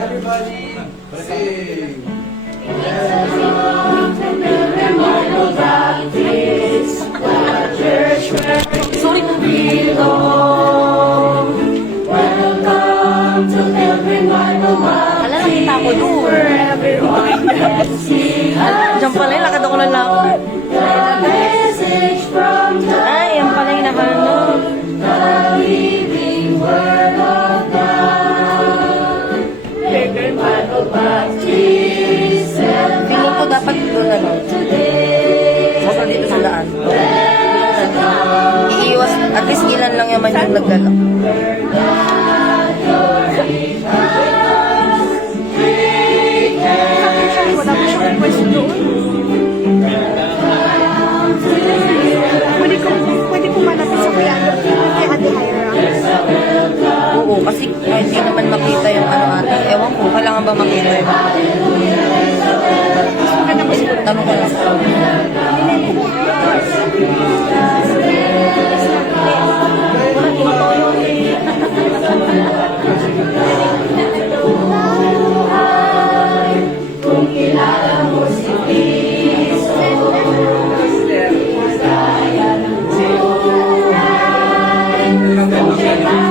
Everybody sing. Sorry po. Ala, nakita ko doon. Diyan pala yung lakad ako ng lakad. Ay, yan pala yung nakano. Tingin ko dapat doon ano. Basta dito sa daan. Iiwas, at least ilan lang yaman yung naggalak. Pwede po malapit sa kuya kay Ate Hyra. Oo, kasi hindi naman makita yung ano ata. Ewan ko, kailangan ba makita yun? Tanong ko lang. Kung kilala mo si Cristo, kaya ng buhay, kung kailan mo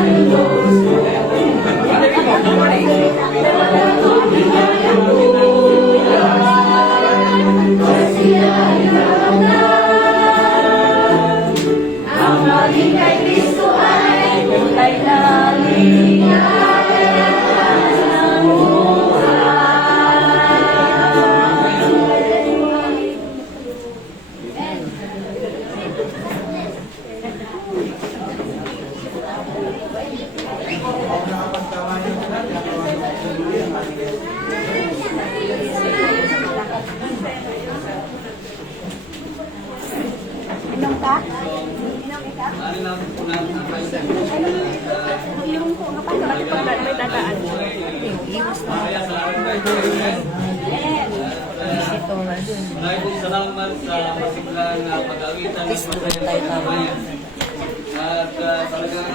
ang maging kay Cristo ay kulay langit ng Inom ka? Inom ka? Inom ko. Paano natin pag may dadaan? iwas na. Ito na dun. Maraming salamat sa masiglang pag-awitan ng pagkabayan. At talagang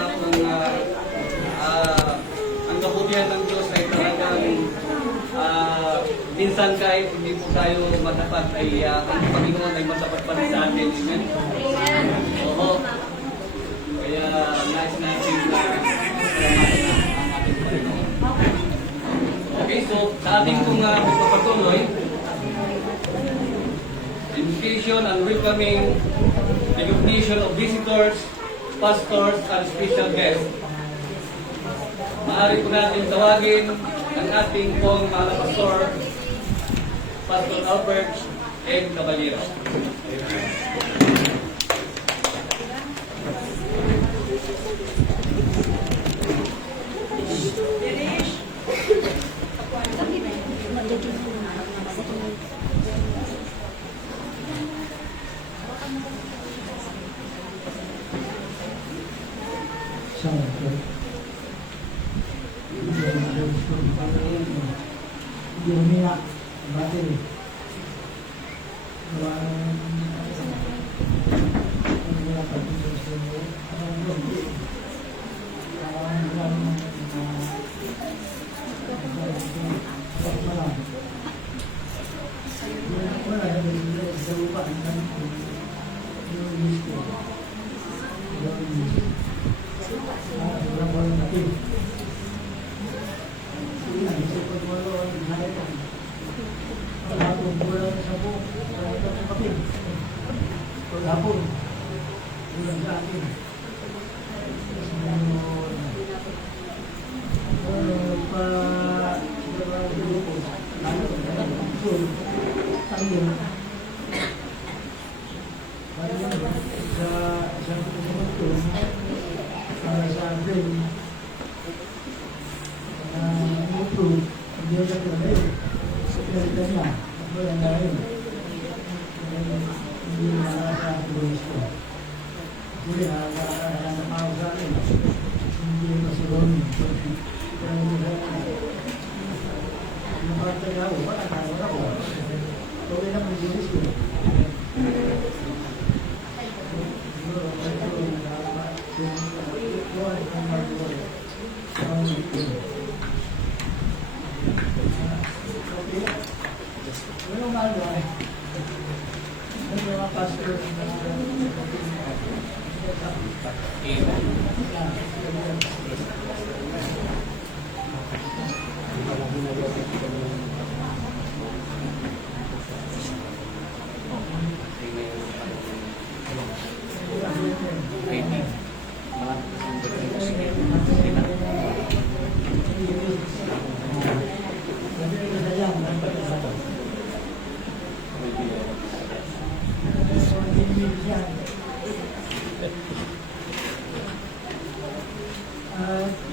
ang kabutihan ng Diyos ay talagang minsan kahit hindi po tayo matapat ay ang Panginoon ay matapat pa rin sa atin. Amen? Oo. Kaya nice natin na okay, so sa ating pong pagpapatuloy, invitation and welcoming recognition of visitors, pastors, and special guests. Maaari po natin tawagin ang ating pong mga pastor, Pastor Albert M. Caballero.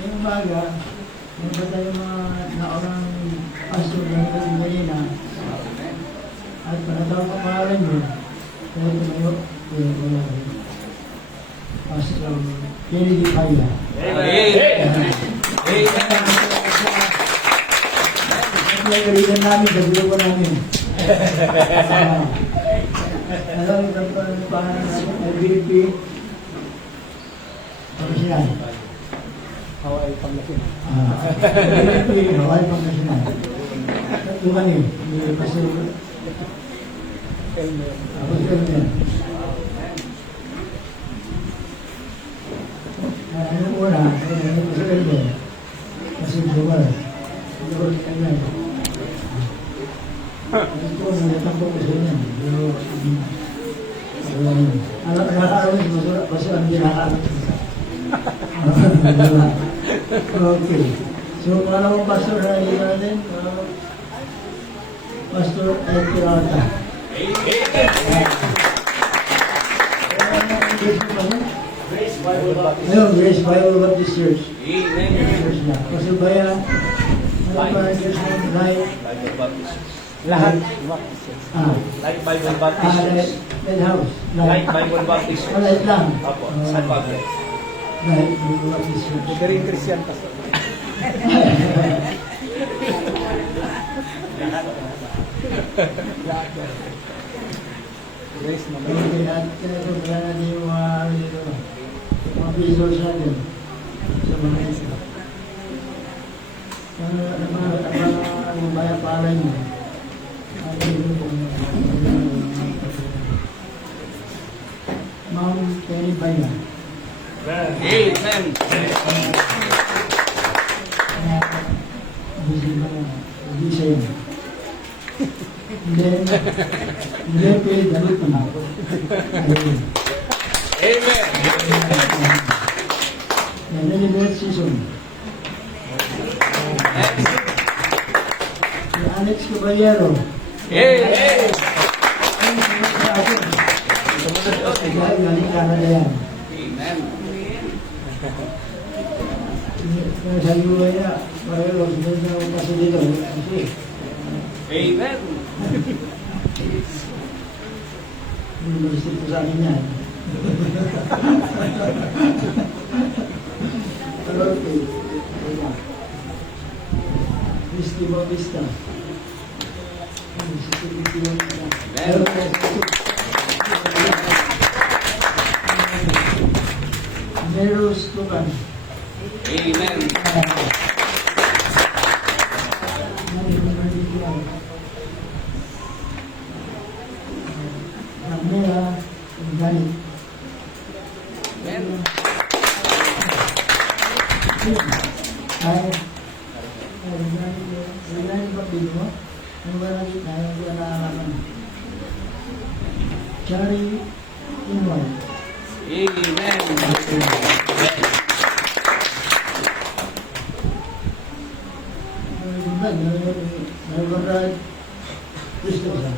Yung umaga, yung ba tayo mga naorang pastor na kanina at panatawag ang pangalan mo, kaya tumayo, kaya wala rin. Pastor Kennedy Paya. Nagalitan namin sa grupo namin. Alam mo ang pangalan natin, LBP, Pangasinan. Hawaii Pangasinan. Hawaii Pangasinan. Ito kami, kasi ako Elmer. Anong una, ano ko sa Elmer? Kasi Dumal. Dumal ka yan. Ito, nalatakbo ko sa inyo. Pero, nakakaaroon, basta ang ginakaaroon. Okay. So, pangalawang pastor na hindi natin, Pastor Ed Pirata. Ayun, Grace Bible Baptist Church. Church na. Pastor Bayan, ano pa ang church na? Lahat. Light Bible Baptist. Light House. Light Bible Baptist. Light lang. Apo, San Pablo. Light Bible Baptist Church. Galing Christian pastor. Grace naman. Okay, at kaya natin yung mga visuals natin sa mga isa. Ang bayan palay niyo, Ma'am Terry Bayan. Amen. Gising. Then, pwede damit naman. Amen. Nalilibet season. Si Alex Caballero. Amen. Dahil galing Canada yan. Amen. Sabi ko kaya, pareho, sunod na ako kasi dito. Kasi, Amen. university ko sa akin yan. Pero, okay. Christy Bautista. Neros Tukan. Amen. Pamela Organic. Amen. Ay, Organic pag-ibig mo? Ano ba nakita? Ano ba nakakaman? Cherry Inway. Amen. Nagbarad gusto ko sa.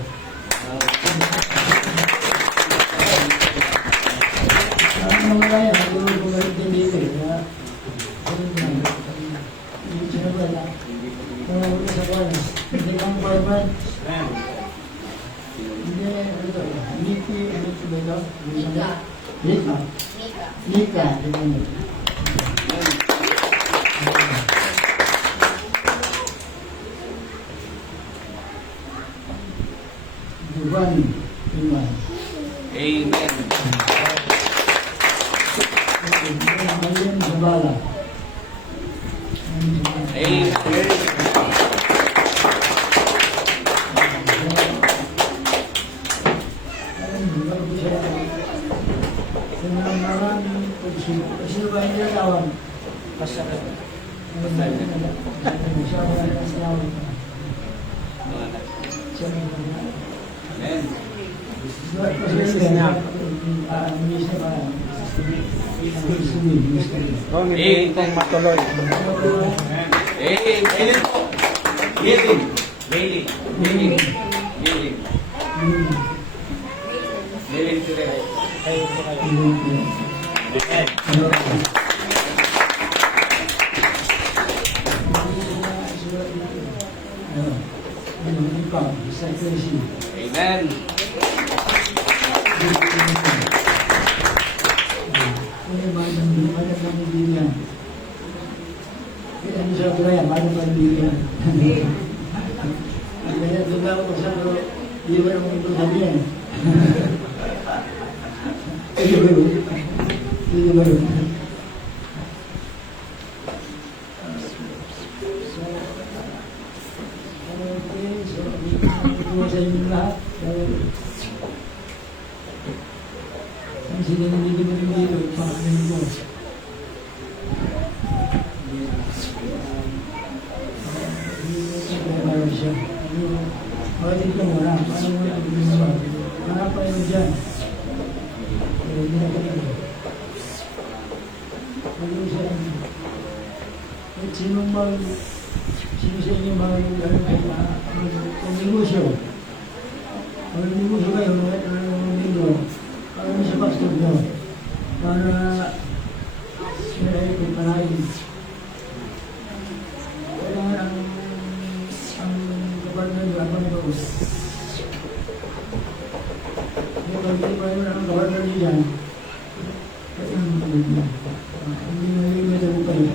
Ang mga kaya, hindi ko bumalik din dito. Kaya, hindi siya ba na. Kung ako sa kanya, hindi kang barman. Hindi, ano ito? Niki, ano ito ba ito? Nika. Nika. Nika. Duban. Duban. Amen. Mayan Zabala. Amen. Sino ba yung nilawang? Siya ba yung nilawang? Siya ba yung nilawang? Amen. Misis niya. Misis niya ba? Kung hindi kong matuloy. Amen po. Healing. Healing. Healing. Healing. Healing today. Kayo po kayo. Amen. Sa inyo lahat. Ang sila nandito mo rin dito, pakanin ko. Meron siya. Bakit ito mo na? Paano mo na ginawa? Hanap pa yun dyan. Hindi na kaya. Ano siya? Sino sa inyo negosyo? Ang negosyo kayo, ang linggo, para sa pastor nyo, para siya ay pagpanahin. Kailangan ang kabarnan nyo, ang panginoon. Kaya pag pa yun ang kabarnan nyo dyan, kaya ang panginoon nyo. Hindi na yung may tago kayo.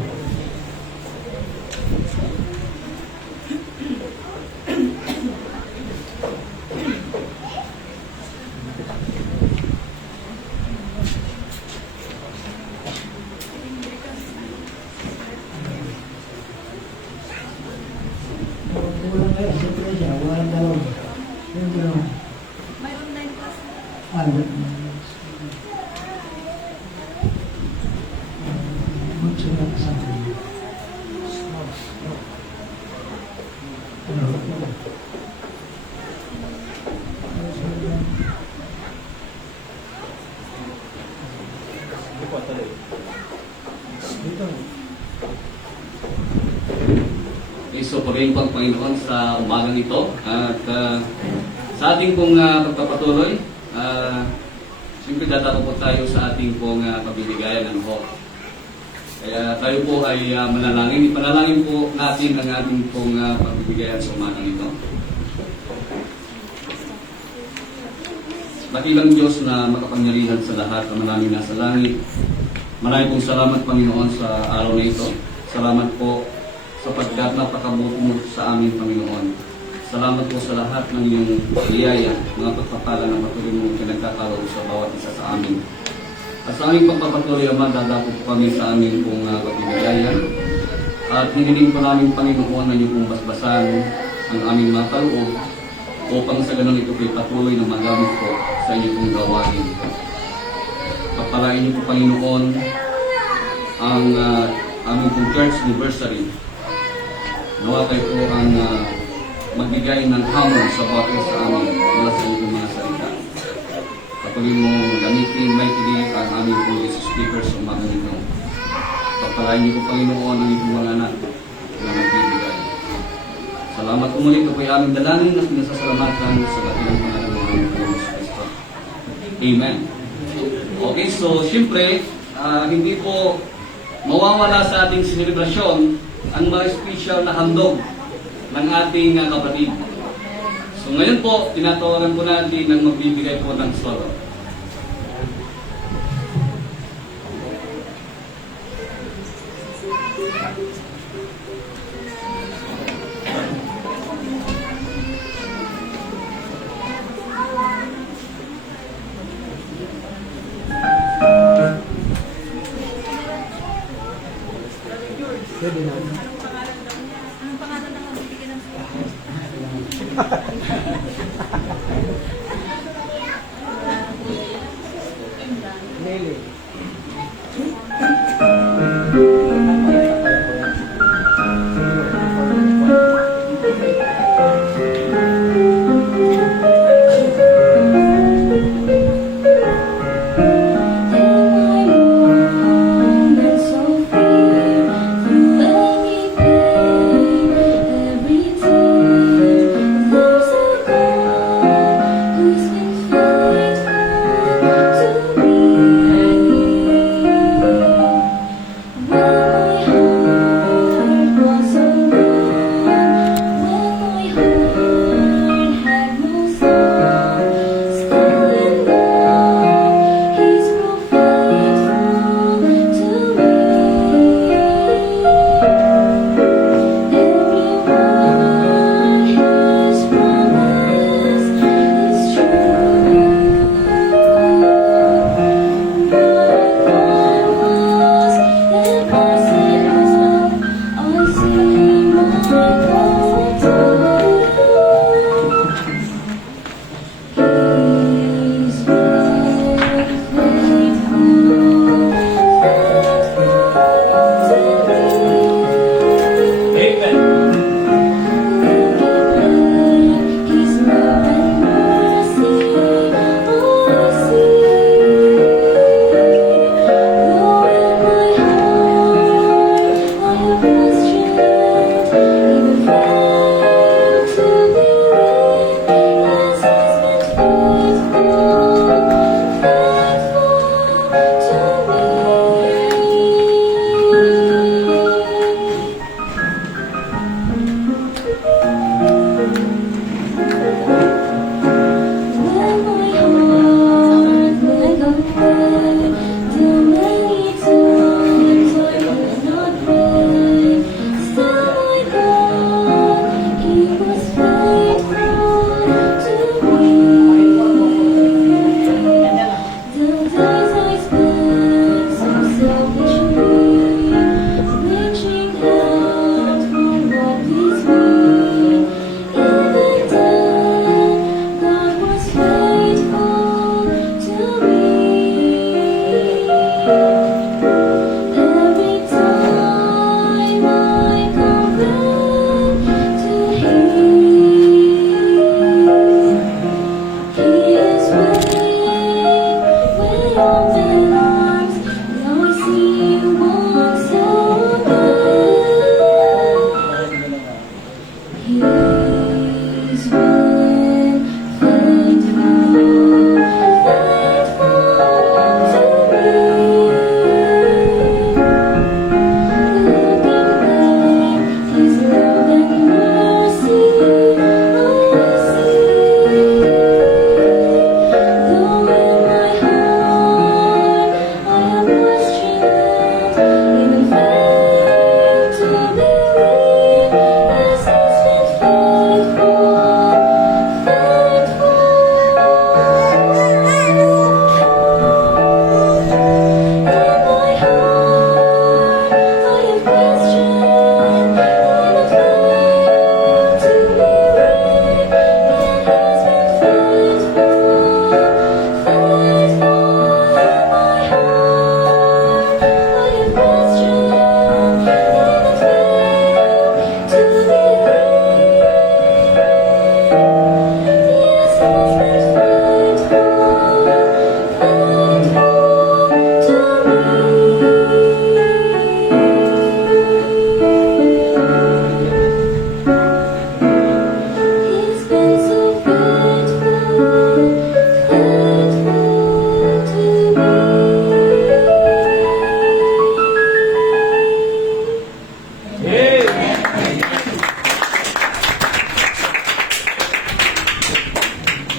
Kulang kayo, siyempre siya, walang dalawang. Yung Alam mo. Magsulat sa akin. Dito, tuloy. Dito. Iso po rin po ang Panginoon sa umagang ito at sa ating pong pagpapatuloy, siyempre dadako po tayo sa ating pong pabiligayan ng hope. Kaya tayo po ay manalangin. Ipanalangin po natin ang ating pong pagbibigayan sa umagang ito. Dakilang Diyos na makapangyarihan sa lahat na maraming nasa langit. Maraming pong salamat, Panginoon, sa araw na ito. Salamat po sapagkat napakabuti mo sa amin, Panginoon. Salamat po sa lahat ng iyong biyaya, mga pagpapala na patuloy mo pinagkakaroon sa bawat isa sa amin. At sa aming pagpapatuloy, Ama, dadako po kami sa aming pong pagbibigayan. At hiniling po namin, Panginoon, na iyong pong basbasan ang aming mga kaloob upang sa ganun ito po'y patuloy na magamit po sa inyong pong gawain. Pagpalain niyo po, Panginoon, ang aming pong church anniversary. Nawa kayo po ang magbigay ng hamon sa bawat isa sa amin mula sa inyong mga salita. Patuloy mo gamitin mightily ang aming pong speaker sa umagang ito. Pagpalain niyo po, Panginoon, ang inyong mga anak na nagbibigay. Salamat po muli. Ito po ay aming dalangin at pinasasalamatan sa katilang pangalan ng Panginoon Kristo. Amen. Okay, so siyempre, hindi po mawawala sa ating selebrasyon ang mga special na handog ng ating kapatid. So ngayon po, tinatawagan po natin ang magbibigay po ng solo. Pwede na. Nelly. Every time there's a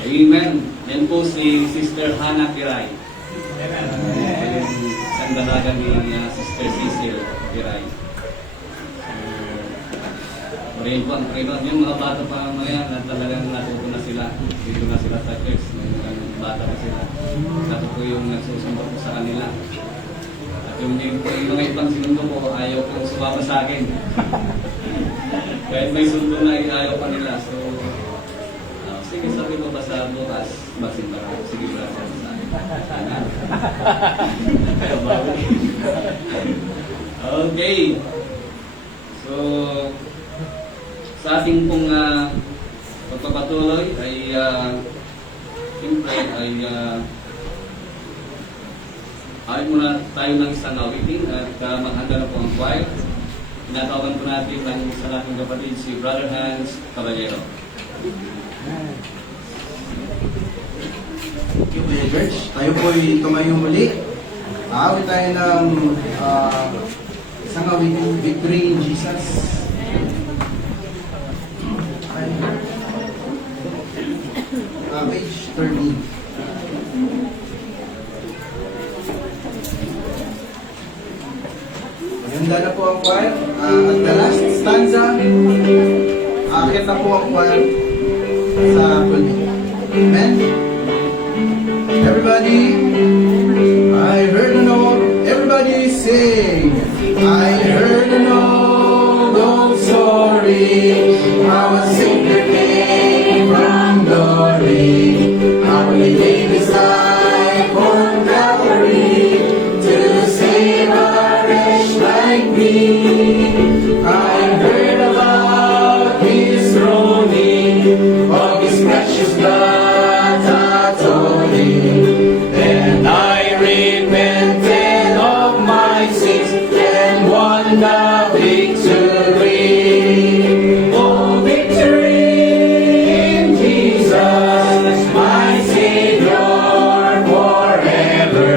Amen. Yan po si Sister Hannah Piray. Yung isang dalaga ni Sister Cecil Piray. Purihin po ang Panginoon. Yung mga bata pa mga na talagang natuto na sila. Dito na sila sa church. Yung bata pa sila. Ito po yung nagsusumbot po sa kanila. At yung mga ibang sinundo ko, ayaw pong sumama sa akin. Kahit may sundo na ayaw pa nila. So, sige, sabi ko ba sa bukas, magsimba ko. Sige, brother, sa akin. Kaya bago. Okay. So, sa ating pong pagpapatuloy ay siyempre ay awit muna tayo ng isang awitin at maghanda na po ang choir. Tinatawagan po natin ang isa nating kapatid, si Brother Hans Caballero. Thank you, Kuya George. Tayo po'y tumayo muli. Aawit tayo ng isang awitin, Victory in Jesus. Page 13. Maganda na po ang choir. At the last stanza, aakit na po ang choir sa kulmi. Amen? Everybody, I heard a note. Everybody sing. I heard a note, oh sorry. How a sinner came from glory. How he gave his life on Calvary to save a wretch like me. I heard about his groaning, of his precious blood atoning. Then I repented of my sins and won the victory. Oh, victory in Jesus, my Savior forever.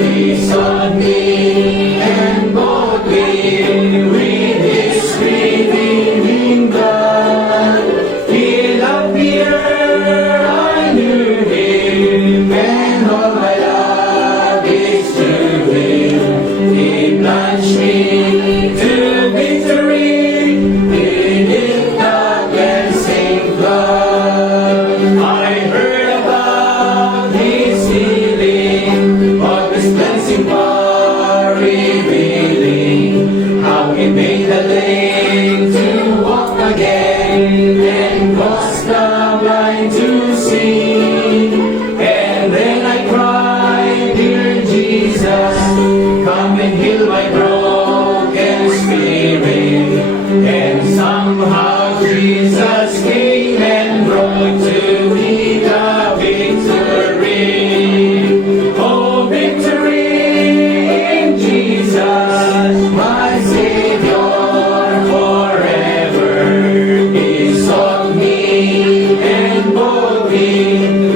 He sought me and bought me with his redeeming blood. He loved me ere I knew him, and all my love is to him. He plunged me to victory beneath the cleansing flood. I heard about his healing, of his cleansing power revealing, how he made the lame to walk again and caused the blind to see. And then I cried, dear Jesus, come and heal my broken spirit. And somehow Jesus came and brought to me the victory. Oh, victory in Jesus, my Savior forever. He sought me and bought me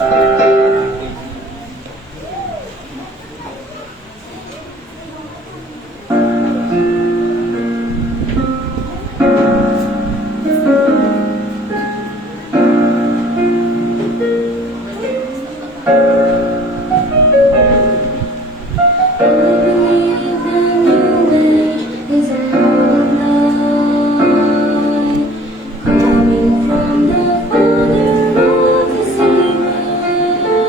Coming from the Father of the sea.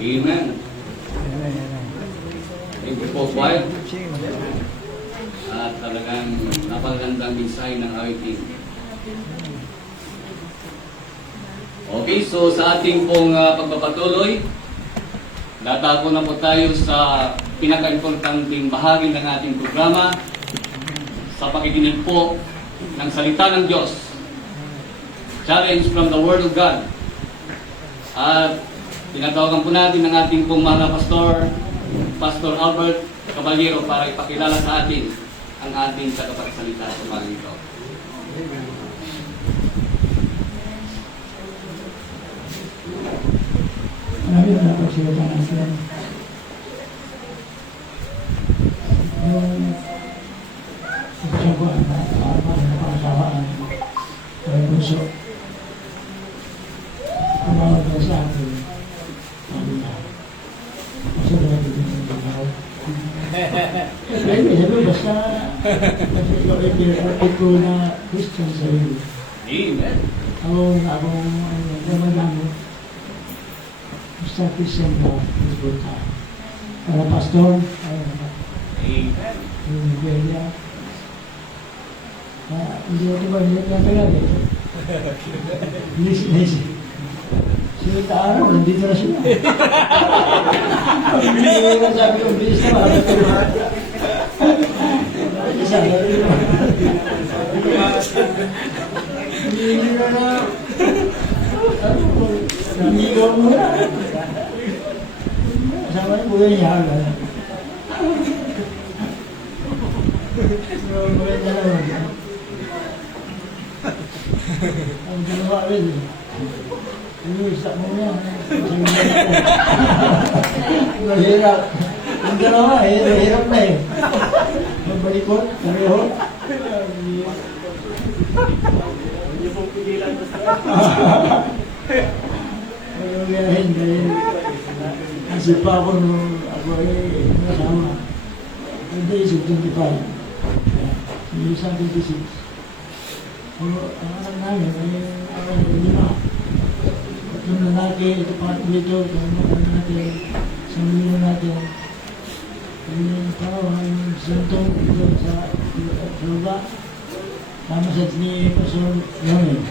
Amen. Thank you po, Choir. At talagang napagandang mensahe ng awitin. Okay, so sa ating pong pagpapatuloy, dadako na po tayo sa pinaka-importanting bahagi ng ating programa sa pakikinig po ng salita ng Diyos. Challenge from the Word of God. At tinatawagan po natin ang ating pong mga pastor, Pastor Albert Caballero, para ipakilala sa atin ang ating tagapagsalita sa mga ito. Marami na napagsalita natin. Yung pagkasabaan na pangkawaan ay puso. Tumawag na sa akin. Sabi na. Kasi na natin yung pagkaw. Sabi basta ikaw ko na Christian sa iyo. Amen. Akong naman mo. Basta Christian ka, isbuta. Para pastor, ayun naman. Amen. Yung Biblia. Hindi ako ba niya pinatagal eh. Sila taaraw, nandito na sila. Hindi ko sabi ko, bilis na ba? Isa, hindi na hindi ko muna. Sama niya, kuya niya. Maganda naman. Ang ginawa rin eh. Stop mo yan. Mahirap. Ang ginawa, hirap na eh. Magbalikot, pareho. Hindi po pigilan ko sa ayaw gayahin dahil kasi pa ako nung ako ay nasama. Hindi, 25. Yung isang 26. So, ang anak namin ay lima. Tatlong lalaki, ito pangatlo dito, itong natin, isang lino natin. Yung tao, ang sentong dito sa lupa. Tama sa ni Pastor Yoni.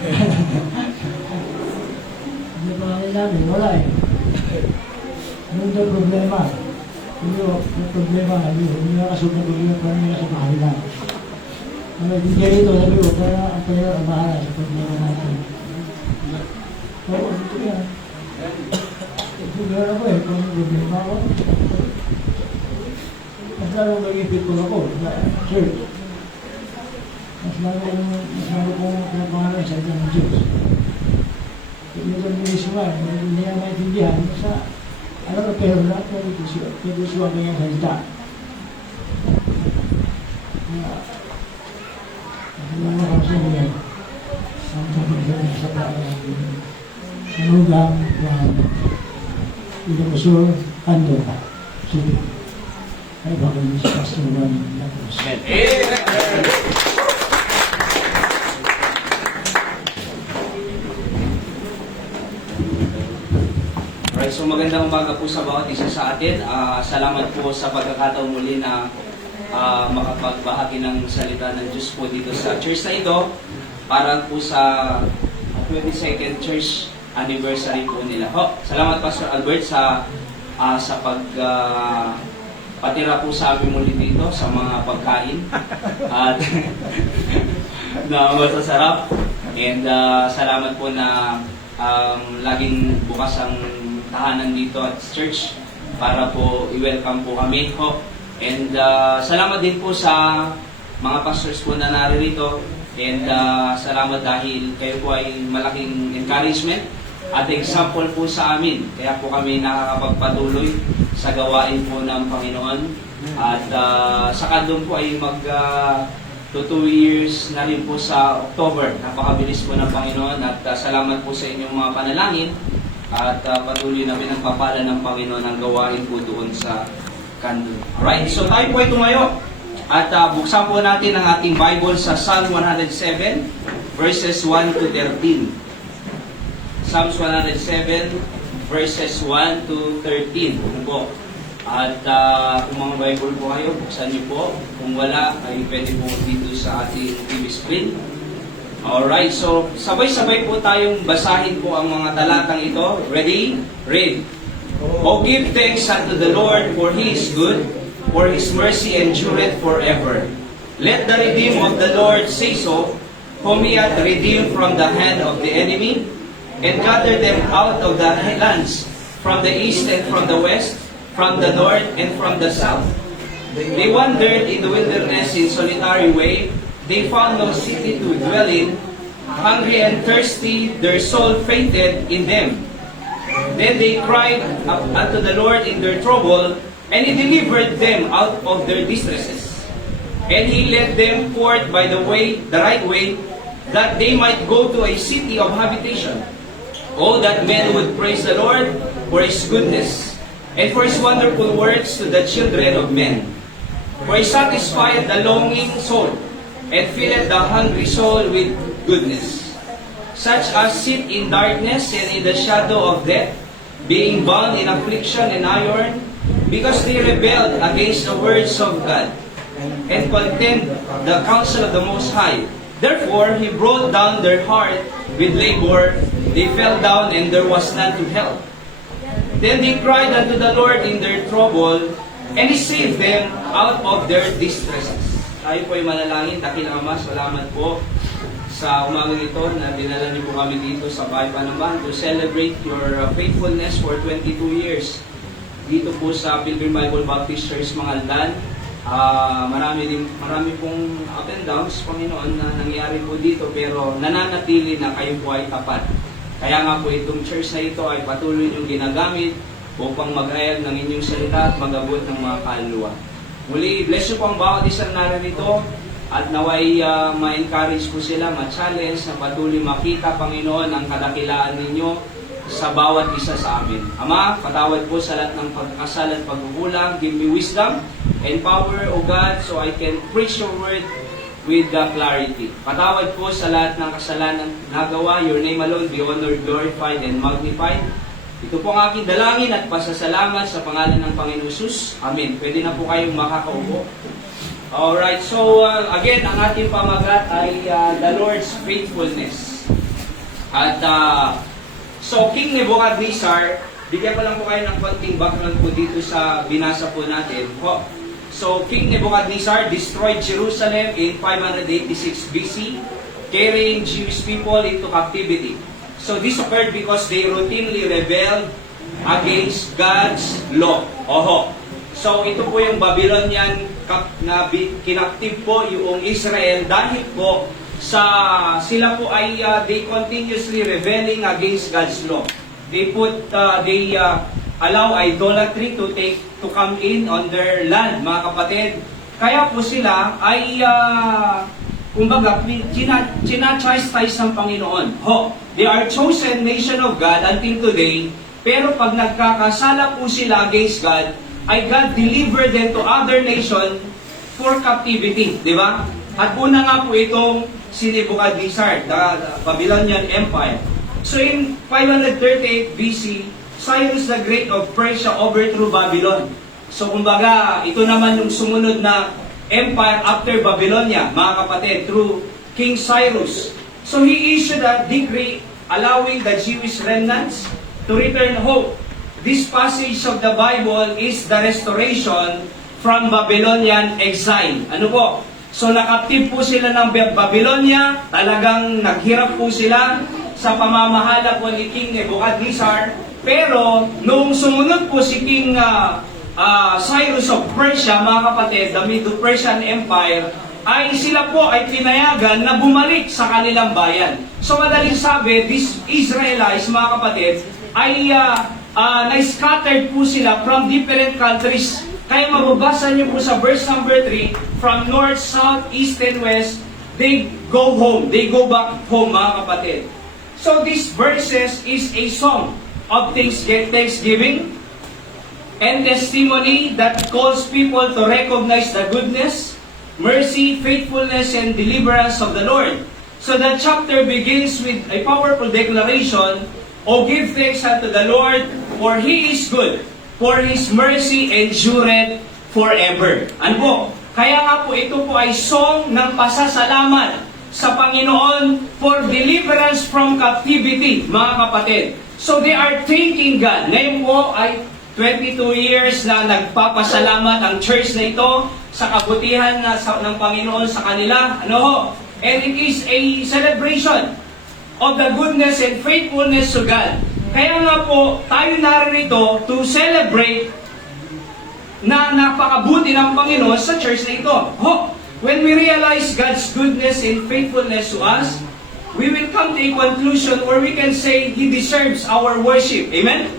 Hindi pa kami namin, wala eh. Ano ito problema? Hindi problema, hindi nakasod na problema pa rin sa bahay lang. Hindi rito, sabi ko, kaya ang pera ang bahala sa problema natin. Oo, ito yan. Problema ko eh, kung may problema ako. Mas lalo mag-ipit ko ako, church. Mas lalo kong pinapangalan sa isang Diyos. Hindi ko nilisuan, hindi niya maintindihan. Basta, alam ko, pero lahat na nilisuan kanyang salita. Wala ko sa inyo. Ang pagkakas sa panugang ng Ilocosur, Ando, City. Ay, bakit niyo sa Pastor Juan Lagos. Alright, so magandang umaga po sa bawat isa sa atin. Salamat po sa pagkakataon muli na makapagbahagi ng salita ng Diyos po dito sa church na ito para po sa 22nd church anniversary po nila. Salamat Pastor Albert sa patira po sa amin muli dito sa mga pagkain at na masasarap. And salamat po na laging bukas ang tahanan dito at church para po i-welcome po kami ho. And salamat din po sa mga pastors po na naririto. And salamat dahil kayo po ay malaking encouragement at example po sa amin. Kaya po kami nakakapagpatuloy sa gawain po ng Panginoon. At saka doon po ay 2 years na rin po sa October. Napakabilis po ng Panginoon at salamat po sa inyong mga panalangin at patuloy na pinagpapala ng Panginoon ang gawain po doon sa Kandun. Alright, so tayo po ay tumayo at buksan po natin ang ating Bible sa Psalm 107 verses 1 to 13. Psalms 107 verses 1 to 13. Ano po? At kung mga Bible po kayo, buksan niyo po. Kung wala, ay pwede po dito sa ating TV screen. Alright, so sabay-sabay po tayong basahin po ang mga talatang ito. Ready? Read. O give thanks unto the Lord, for He is good, for His mercy endureth forever. Let the redeemed of the Lord say so, whom He hath redeemed from the hand of the enemy, and gathered them out of the lands, from the east and from the west, from the north and from the south. They wandered in the wilderness in solitary way. They found no city to dwell in. Hungry and thirsty, their soul fainted in them. Then they cried unto the Lord in their trouble, and He delivered them out of their distresses. And He led them forth by the right way, that they might go to a city of habitation. Oh, that men would praise the Lord for His goodness, and for His wonderful works to the children of men. For He satisfieth the longing soul, and filleth the hungry soul with goodness. Such as sit in darkness and in the shadow of death, being bound in affliction and iron, because they rebelled against the words of God, and contemned the counsel of the Most High. Therefore He brought down their heart with labor. They fell down, and there was none to help. Then they cried unto the Lord in their trouble, and He saved them out of their distresses. Tayo po ay manalangin. Dakilang Ama, salamat po sa umagang ito na dinala niyo po kami dito sa Bahay Panaman to celebrate your faithfulness for 22 years. Dito po sa Pilgrim Bible Baptist Church Mangaldan. Marami pong up and downs, Panginoon, na nangyari po dito, pero nananatili na kayo po ay tapat. Kaya nga po itong church na ito ay patuloy niyong ginagamit upang mag-ayag ng inyong salita at mag-abot ng mga kaluluwa. Muli, bless you po ang bawat isang naririto at naway ma-encourage po sila, ma-challenge na patuloy makita, Panginoon, ang kadakilaan ninyo sa bawat isa sa amin. Ama, patawad po sa lahat ng pagkakasala at pagkukulang. Give me wisdom and power, O God, so I can preach your word with clarity. Patawad po sa lahat ng kasalanan nagawa. Your name alone be honored, glorified, and magnified. Ito po ang aking dalangin at pasasalamat sa pangalan ng Panginoon Jesus. Amen. Pwede na po kayong makakaupo. Alright, so again, ang ating pamagat ay the Lord's faithfulness. At so King Nebuchadnezzar, bigyan ko lang po kayo ng konting background po dito sa binasa po natin. So, King Nebuchadnezzar destroyed Jerusalem in 586 BC, carrying Jewish people into captivity. So, this occurred because they routinely rebelled against God's law. So, ito po yung Babylonian na kinaktiv po yung Israel dahil po sila po ay they continuously rebelling against God's law. They allow idolatry to come in on their land, mga kapatid. Kaya po sila ay kumbaga china-chastise ng Panginoon. They are chosen nation of God until today, pero pag nagkakasala po sila against God, ay God deliver them to other nation for captivity, di ba? At una nga po itong si Nebuchadnezzar, the Babylonian Empire. So in 538 BC, Cyrus the Great of Persia overthrew Babylon. So kumbaga, ito naman yung sumunod na empire after Babylonia, mga kapatid, through King Cyrus. So he issued a decree allowing the Jewish remnants to return home. This passage of the Bible is the restoration from Babylonian exile. Ano po? So nakaptib po sila ng Babylonia, talagang naghirap po sila sa pamamahala po ni King Nebuchadnezzar. Pero noong sumunod po si King Cyrus of Persia, mga kapatid, the Medo-Persian Empire, ay sila po ay pinayagan na bumalik sa kanilang bayan. So madaling sabi, these Israelites, mga kapatid, ay na-scattered po sila from different countries. Kaya mababasa niyo po sa verse number 3, from north, south, east, and west, they go home. They go back home, mga kapatid. So these verses is a song of thanksgiving and testimony that calls people to recognize the goodness, mercy, faithfulness, and deliverance of the Lord. So the chapter begins with a powerful declaration, O give thanks unto the Lord, For He is good, for His mercy endureth forever. Ano po? Kaya nga po, ito po ay song ng pasasalamat sa Panginoon for deliverance from captivity, mga kapatid. So they are thanking God. Ngayon po ay 22 years na nagpapasalamat ang church na ito sa kabutihan ng Panginoon sa kanila. Ano ho? And it is a celebration of the goodness and faithfulness to God. Kaya nga po, tayo narito to celebrate na napakabuti ng Panginoon sa church na ito. Ho, when we realize God's goodness and faithfulness to us, we will come to a conclusion where we can say He deserves our worship. Amen?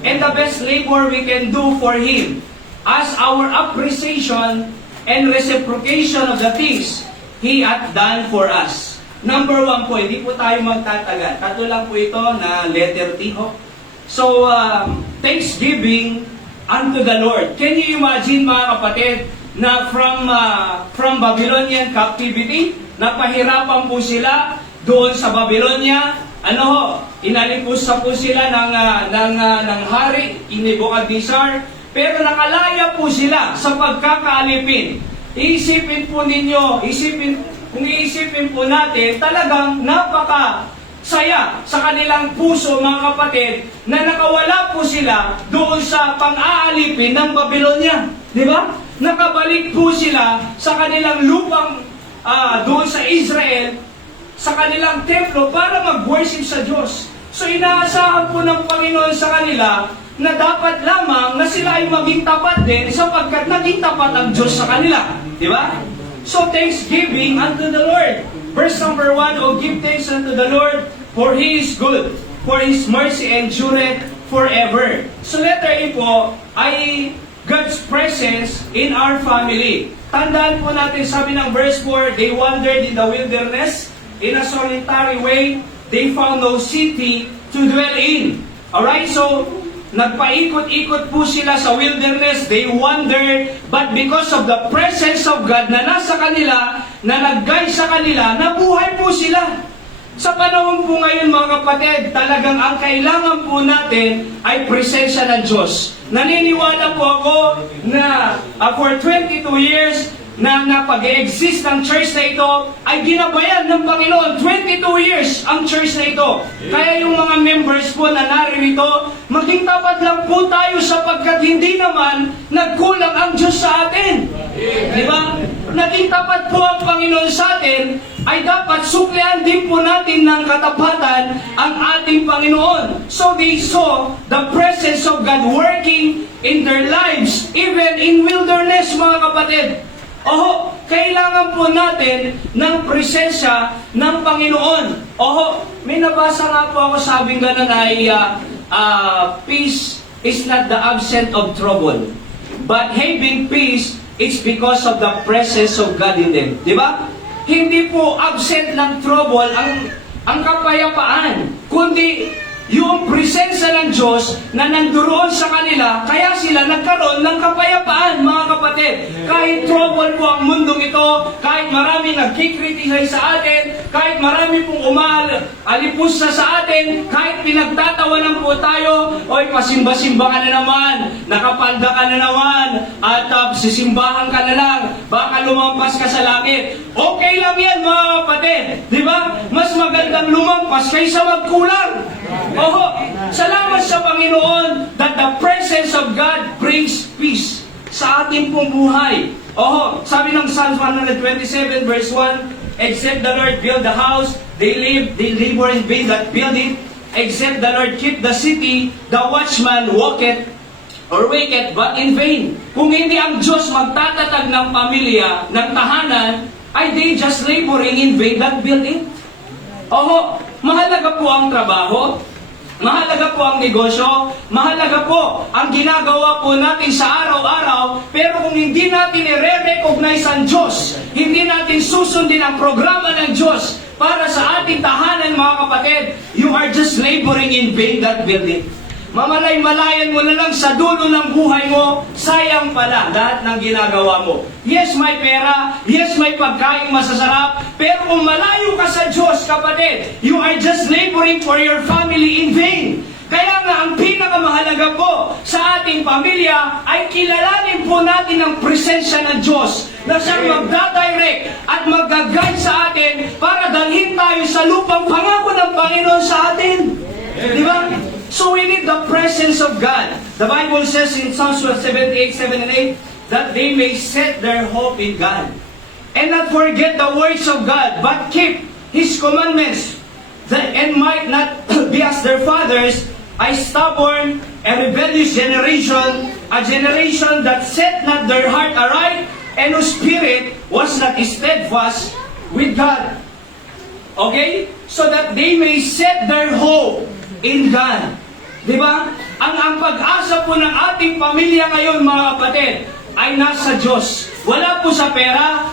And the best labor we can do for Him as our appreciation and reciprocation of the things He hath done for us. Number 1 po, hindi po tayo magtatagal. Tatlo lang po ito na letter T. Ho. So, thanksgiving unto the Lord. Can you imagine, mga kapatid, na from Babylonian captivity, napahirapan po sila doon sa Babylonia. Ano ho? Inalipusta po sila ng hari, Nebuchadnezzar. Pero nakalaya po sila sa pagkakaalipin. Iisipin po ninyo, kung iisipin po natin, talagang saya sa kanilang puso, mga kapatid, na nakawala po sila doon sa pang-aalipin ng Babylonia. Di ba? Nakabalik po sila sa kanilang lupang doon sa Israel, sa kanilang templo para mag-worship sa Diyos. So inaasahan po ng Panginoon sa kanila na dapat lamang na sila ay maging tapat din sapagkat naging tapat ang Diyos sa kanila. Di ba? So thanksgiving unto the Lord. Verse number 1, O give thanks unto the Lord, for He is good, for His mercy endureth forever. So letter A po ay God's presence in our family. Tandaan po natin, sabi ng verse 4, they wandered in the wilderness, in a solitary way, they found no city to dwell in. Alright, so nagpaikot-ikot po sila sa wilderness, they wandered, but because of the presence of God na nasa kanila, na nag-guide sa kanila, nabuhay po sila. Sa panahon po ngayon, mga kapatid, talagang ang kailangan po natin ay presensya ng Diyos. Naniniwala po ako na for 22 years, na napag-exist ng church na ito ay ginabayan ng Panginoon. 22 years ang church na ito. Kaya yung mga members po na naririto, maging tapat lang po tayo sapagkat hindi naman nagkulang ang Diyos sa atin. Di ba? Naging tapat po ang Panginoon sa atin, ay dapat suplean din po natin ng katapatan ang ating Panginoon. So they saw the presence of God working in their lives, even in wilderness, mga kapatid. Oho, kailangan po natin ng presensya ng Panginoon. Oho, may nabasa nga po ako, sabing ganun ay peace is not the absence of trouble, but having peace, it's because of the presence of God in them. Di ba? Hindi po absent ng trouble ang kapayapaan, kundi yung presensya ng Diyos na nanduroon sa kanila, kaya sila nagkaroon ng kapayapaan, mga kapatid. Kahit trouble po ang mundong ito, kahit marami nagkikritisize sa atin, kahit marami pong alipusta sa atin, kahit pinagtatawanan po tayo, oy, pasimba-simba ka na naman, nakapalda ka na naman, at sisimbahan ka na lang, baka lumampas ka sa langit. Okay lang yan, mga kapatid. Di ba? Mas magandang lumampas kaysa magkulang. Oho, salamat sa Panginoon that the presence of God brings peace sa ating pong buhay. Oho, sabi ng Psalms 127 verse 1, except the Lord build the house, they labor in vain that build it. Except the Lord keep the city, the watchman waketh but in vain. Kung hindi ang Diyos magtatatag ng pamilya, ng tahanan, ay they just laboring in vain that build it. Oho, mahalaga po ang trabaho, mahalaga po ang negosyo, mahalaga po ang ginagawa po natin sa araw-araw, pero kung hindi natin i-recognize ang Diyos, hindi natin susundin ang programa ng Diyos para sa ating tahanan, mga kapatid, you are just laboring in vain that building. Mamalay-malayan mo na lang sa dulo ng buhay mo, sayang pala lahat ng ginagawa mo. Yes, may pera, yes, may pagkain masasarap, pero kung malayo ka sa Diyos, kapatid, you are just laboring for your family in vain. Kaya nga, ang pinakamahalaga po sa ating pamilya ay kilalanin po natin ang presensya ng Diyos na siyang magdadirect at mag-guide sa atin para dalhin tayo sa lupang pangako ng Panginoon sa atin. Di ba? So we need the presence of God. The Bible says in Psalms 78, 7 and 8, that they may set their hope in God and not forget the words of God, but keep His commandments, and might not be as their fathers, a stubborn and rebellious generation, a generation that set not their heart aright, and whose spirit was not steadfast with God. Okay? So that they may set their hope in God. Di ba? Ang pag-asa po ng ating pamilya ngayon, mga kapatid, ay nasa Diyos. Wala po sa pera,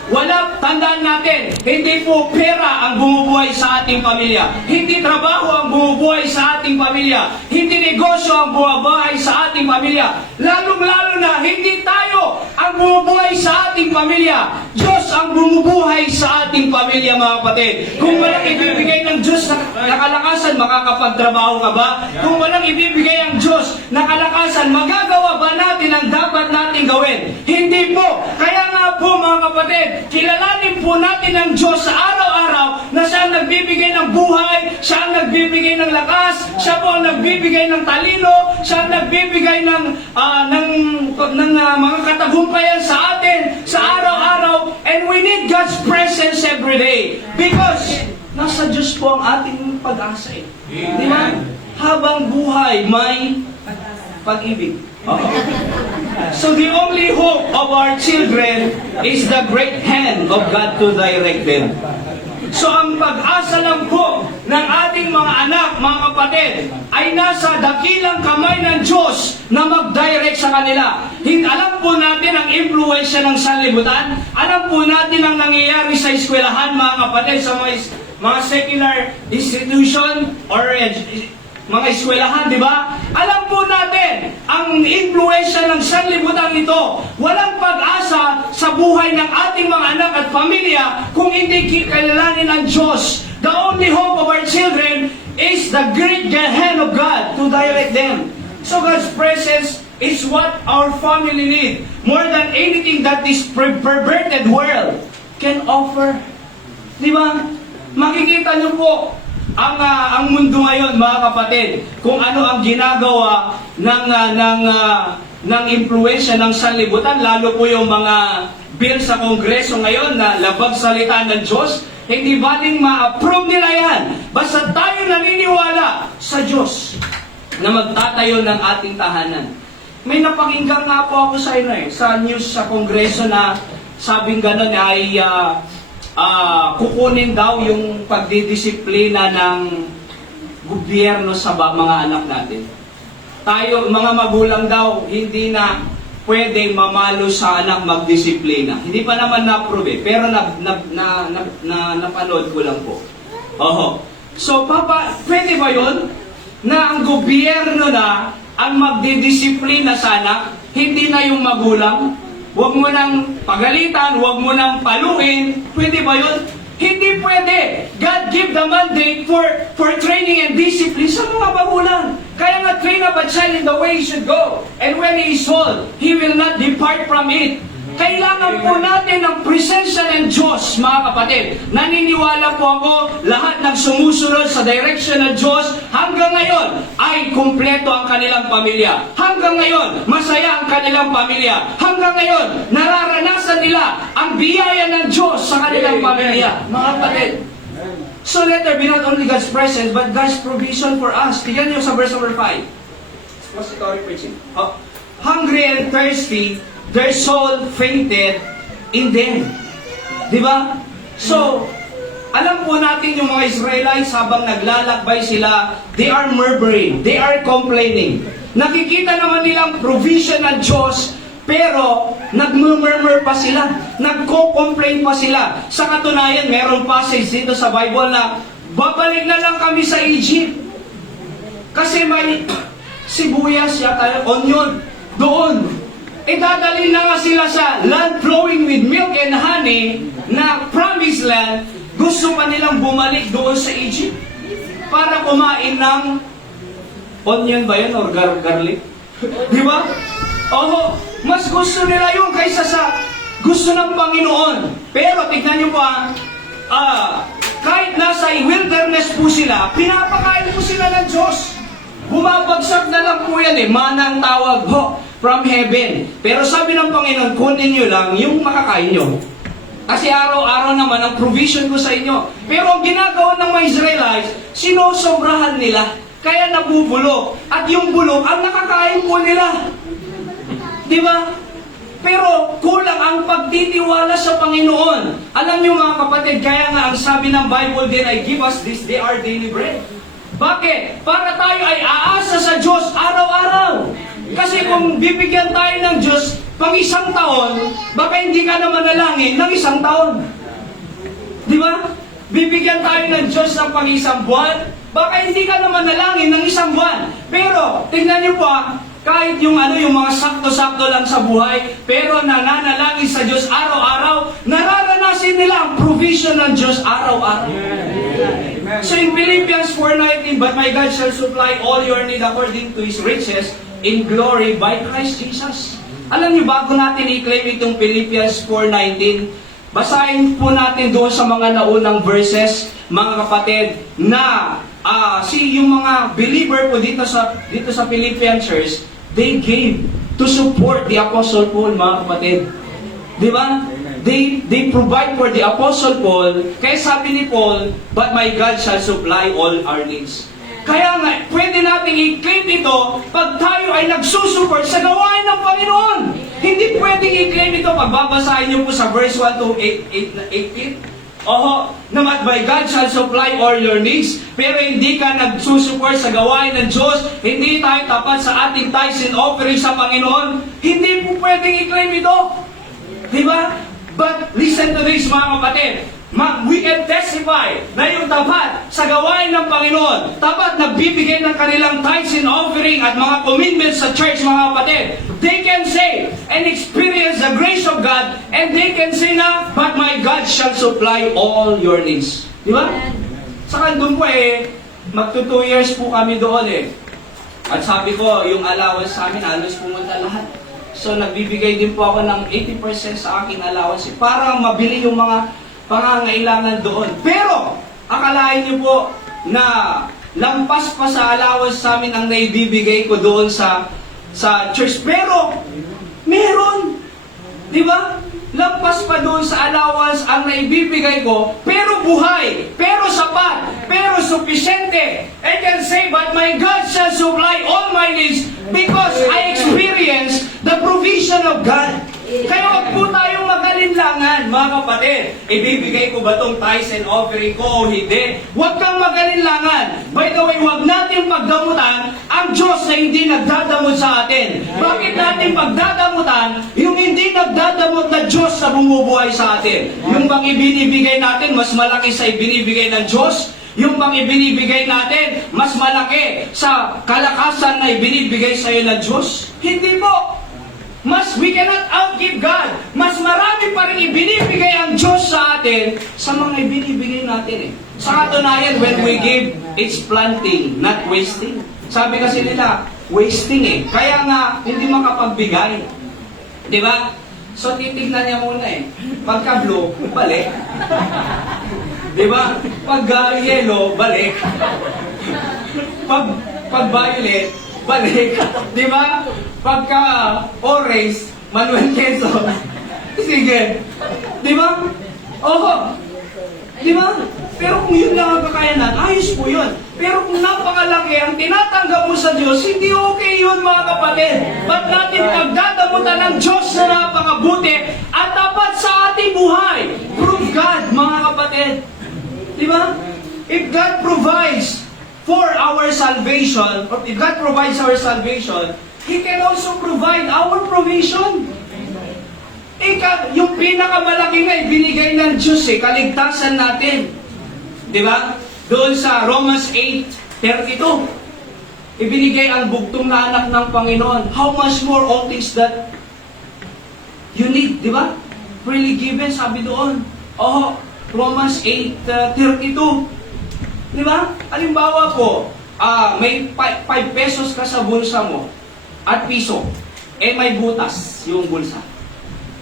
tandaan natin, hindi po pera ang bumubuhay sa ating pamilya. Hindi trabaho ang bumubuhay sa ating pamilya. Hindi negosyo ang bumubuhay sa ating pamilya. Lalong-lalo na, hindi tayo ang bumubuhay sa ating pamilya. Diyos ang bumubuhay sa ating pamilya, mga kapatid. Kung walang ibibigay ng Diyos na kalakasan, makakapagtrabaho ka ba? Kung walang ibibigay ang Diyos na kalakasan, magagawa ba natin ang dapat natin gawin? Hindi po. Kaya nga po, mga kapatid, kilalanin po natin ang Diyos sa araw-araw na siya ang nagbibigay ng buhay, siya ang nagbibigay ng lakas, siya po ang nagbibigay ng talino, siya ang nagbibigay ng mga katagumpayan sa atin sa araw-araw, and we need God's presence every day because nasa Diyos po ang ating pag-asa eh. Di ba? Habang buhay may pag-ibig. So the only hope of our children is the great hand of God to direct them. So ang pag-asa lang po ng ating mga anak, mga kapatid, ay nasa dakilang kamay ng Diyos na mag-direct sa kanila. Alam po natin ang impluensya ng sanlibutan. Alam po natin ang nangyayari sa eskwelahan, mga kapatid, sa mga secular institution or mga eskwelahan, di ba? Alam po natin, ang influensya ng sanlibutan nito, walang pag-asa sa buhay ng ating mga anak at pamilya kung hindi kilalanin ng Diyos. The only hope of our children is the great hand of God to direct them. So God's presence is what our family need more than anything that this perverted world can offer. Di ba? Makikita niyo po, ang mundo ngayon, mga kapatid, kung ano ang ginagawa ng impluensya ng sanlibutan, lalo po yung mga bill sa Kongreso ngayon na labag salita ng Diyos, hindi baling ma-approve nila yan. Basta tayo naniniwala sa Diyos na magtatayo ng ating tahanan. May napakinggan nga po ako sa sa news sa Kongreso na sabing gano'n ay kukunin daw yung pagdidisiplina ng gobyerno sa mga anak natin. Tayo, mga magulang daw, hindi na pwedeng mamalo sa anak magdisiplina. Hindi pa naman na-approve pero napanood ko lang po. Oho. So, pwede ba yun na ang gobyerno na ang magdidisiplina sa anak, hindi na yung magulang? Huwag mo nang pagalitan, huwag mo nang paluin. Pwede ba yun? Hindi pwede. God give the mandate for training and discipline sa mga magulang. Kaya nga, train up a child in the way he should go. And when he is old, he will not depart from it. Kailangan po natin ang presensya ng Diyos, mga kapatid. Naniniwala po ako, lahat ng sumusunod sa direction ng Diyos, hanggang ngayon ay kumpleto ang kanilang pamilya. Hanggang ngayon, masaya ang kanilang pamilya. Hanggang ngayon, nararanasan nila ang biyaya ng Diyos sa kanilang pamilya, mga kapatid. So let there be not only God's presence, but God's provision for us. Tignan niyo sa verse number 5. Expository preaching. Hungry and thirsty, their soul fainted in them. Di ba? So, alam po natin yung mga Israelites habang naglalakbay sila, they are murmuring, they are complaining. Nakikita naman nilang provision ng Diyos, pero nag-murmur pa sila, nagko-complain pa sila. Sa katunayan, merong passage dito sa Bible na babalik na lang kami sa Egypt. Kasi may sibuyas yata, onion, doon. Dadalhin na nga sila sa land flowing with milk and honey na promised land. Gusto pa nilang bumalik doon sa Egypt para kumain ng onion ba yun or garlic? Di ba? Oo, mas gusto nila yun kaysa sa gusto ng Panginoon. Pero tignan nyo pa, kahit nasa wilderness po sila, pinapakain po sila ng Diyos. Bumabagsak na lang po yan manang tawag ho from heaven. Pero sabi ng Panginoon, kunin nyo lang yung makakain nyo. Kasi araw-araw naman ang provision ko sa inyo. Pero ang ginagawa ng mga Israelites, sinosobrahan nila. Kaya nabubulok. At yung bulok, ang nakakain po nila. Di ba? Pero kulang ang pagtitiwala sa Panginoon. Alam niyo mga kapatid, kaya nga ang sabi ng Bible din ay, give us this day our daily bread. Bakit? Para tayo ay aasa sa Diyos araw-araw. Kasi kung bibigyan tayo ng Diyos pang isang taon, baka hindi ka na manalangin ng isang taon. Di ba? Bibigyan tayo ng Diyos ng pang isang buwan, baka hindi ka na manalangin ng isang buwan. Pero, tingnan niyo po kahit yung mga sakto-sakto lang sa buhay, pero nananalangin sa Diyos araw-araw, nararanasin nila ang provision ng Diyos araw-araw. So in Philippians 4:19, but my God shall supply all your need according to His riches in glory by Christ Jesus. Alam niyo, bago natin i-claim itong Philippians 4:19, basahin po natin doon sa mga naunang verses, mga kapatid, na yung mga believer po dito sa Philippian church, they gave to support the Apostle Paul, mga kapatid. Di ba? They provide for the Apostle Paul. Kaya sabi ni Paul, but my God shall supply all our needs. Kaya nga, pwede nating i-claim ito pag tayo ay nagsusupport sa gawain ng Panginoon. Hindi pwedeng i-claim ito pag babasahin niyo po sa verse 1 to 18. Oho, naman by God shall supply all your needs, pero hindi ka nagsusupport sa gawain ng Diyos, hindi tayo tapat sa ating tithes and offering sa Panginoon, hindi po pwedeng i-claim ito. Diba? But listen to this, mga kapatid. We can testify na yung tapat sa gawain ng Panginoon, tapat na bibigay ng kanilang tithes and offering at mga commitments sa church, mga kapatid. They can say and experience the grace of God, and they can say na, but my God shall supply all your needs. Di ba? Saka doon po magto 2 years po kami doon At sabi ko, yung allowance sa amin, halos pumunta lahat. So nagbibigay din po ako ng 80% sa aking allowance para mabili yung mga pangangailangan doon. Pero, akalain niyo po na lampas pa sa allowance sa amin ang naibibigay ko doon sa church. Pero, meron. Di ba? Lampas pa doon sa allowance ang naibibigay ko, pero buhay, pero sapat, pero sufisyente. I can say, but my God shall supply all my needs because I experience the provision of God. Kaya wag po tayong magalinlangan, mga kapatid. Ibibigay ko ba itong tithes and offering ko o hindi? Huwag kang magalinlangan. By the way, huwag natin pagdamutan ang Diyos na hindi nagdadamot sa atin. Bakit natin pagdadamutan yung hindi nagdadamot na Diyos na bumubuhay sa atin? Yung bang ibinibigay natin, mas malaki sa ibinibigay ng Diyos? Yung bang ibinibigay natin, mas malaki sa kalakasan na ibinibigay sa iyo ng Diyos? Hindi po. We cannot outgive God. Mas marami pa rin ibinibigay ang Diyos sa atin sa mga ibinibigay natin Sa katunayan, when we give, it's planting, not wasting. Sabi kasi nila, wasting Kaya nga, hindi makapagbigay. Di ba? So, titignan niya muna Pagka blue, balik. Di ba? Pag yellow, balik. Pag violet, balik. Di ba? Pagka orange, Manuel Quezon. Sige. Di ba? Oho. Di ba? Pero kung yun lang ang kakayanan, ayos po yun. Pero kung napakalaki ang tinatanggap mo sa Diyos, hindi okay yun, mga kapatid. Ba't natin pagdadamutan ng Diyos na napakabuti at dapat sa ating buhay? Prove God, mga kapatid. Di ba? If God provides for our salvation, or if God provides our salvation, He can also provide our provision. Yung pinakamalaki nga binigay ng Diyos kaligtasan natin. Di ba? Doon sa Romans 8:32, ibinigay ang bugtong na anak ng Panginoon. How much more all things that you need, di ba? Freely given, sabi doon. Romans 8:32. Di ba? Halimbawa po, may 5 pesos ka sa bulsa mo at piso, may butas yung bulsa.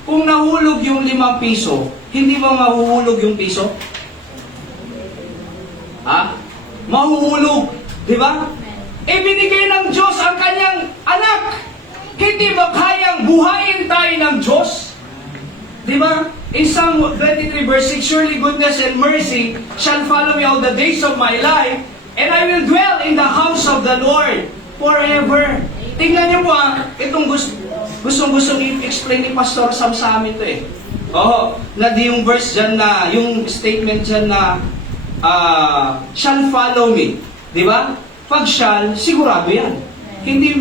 Kung nahulog yung 5 piso, hindi ba mahuhulog yung piso? Mahuhulog, di ba? Binigay ng Diyos ang kanyang anak. Hindi ba kayang buhayin tayo ng Diyos? Di ba? In Psalm 23 verse 6, surely goodness and mercy shall follow me all the days of my life, and I will dwell in the house of the Lord forever. Tingnan niyo po itong gustong i-explain ni Pastor Sam sa amin to yung verse dyan na, yung statement dyan na, shall follow me. Di ba? Pag shall, sigurado yan. Hindi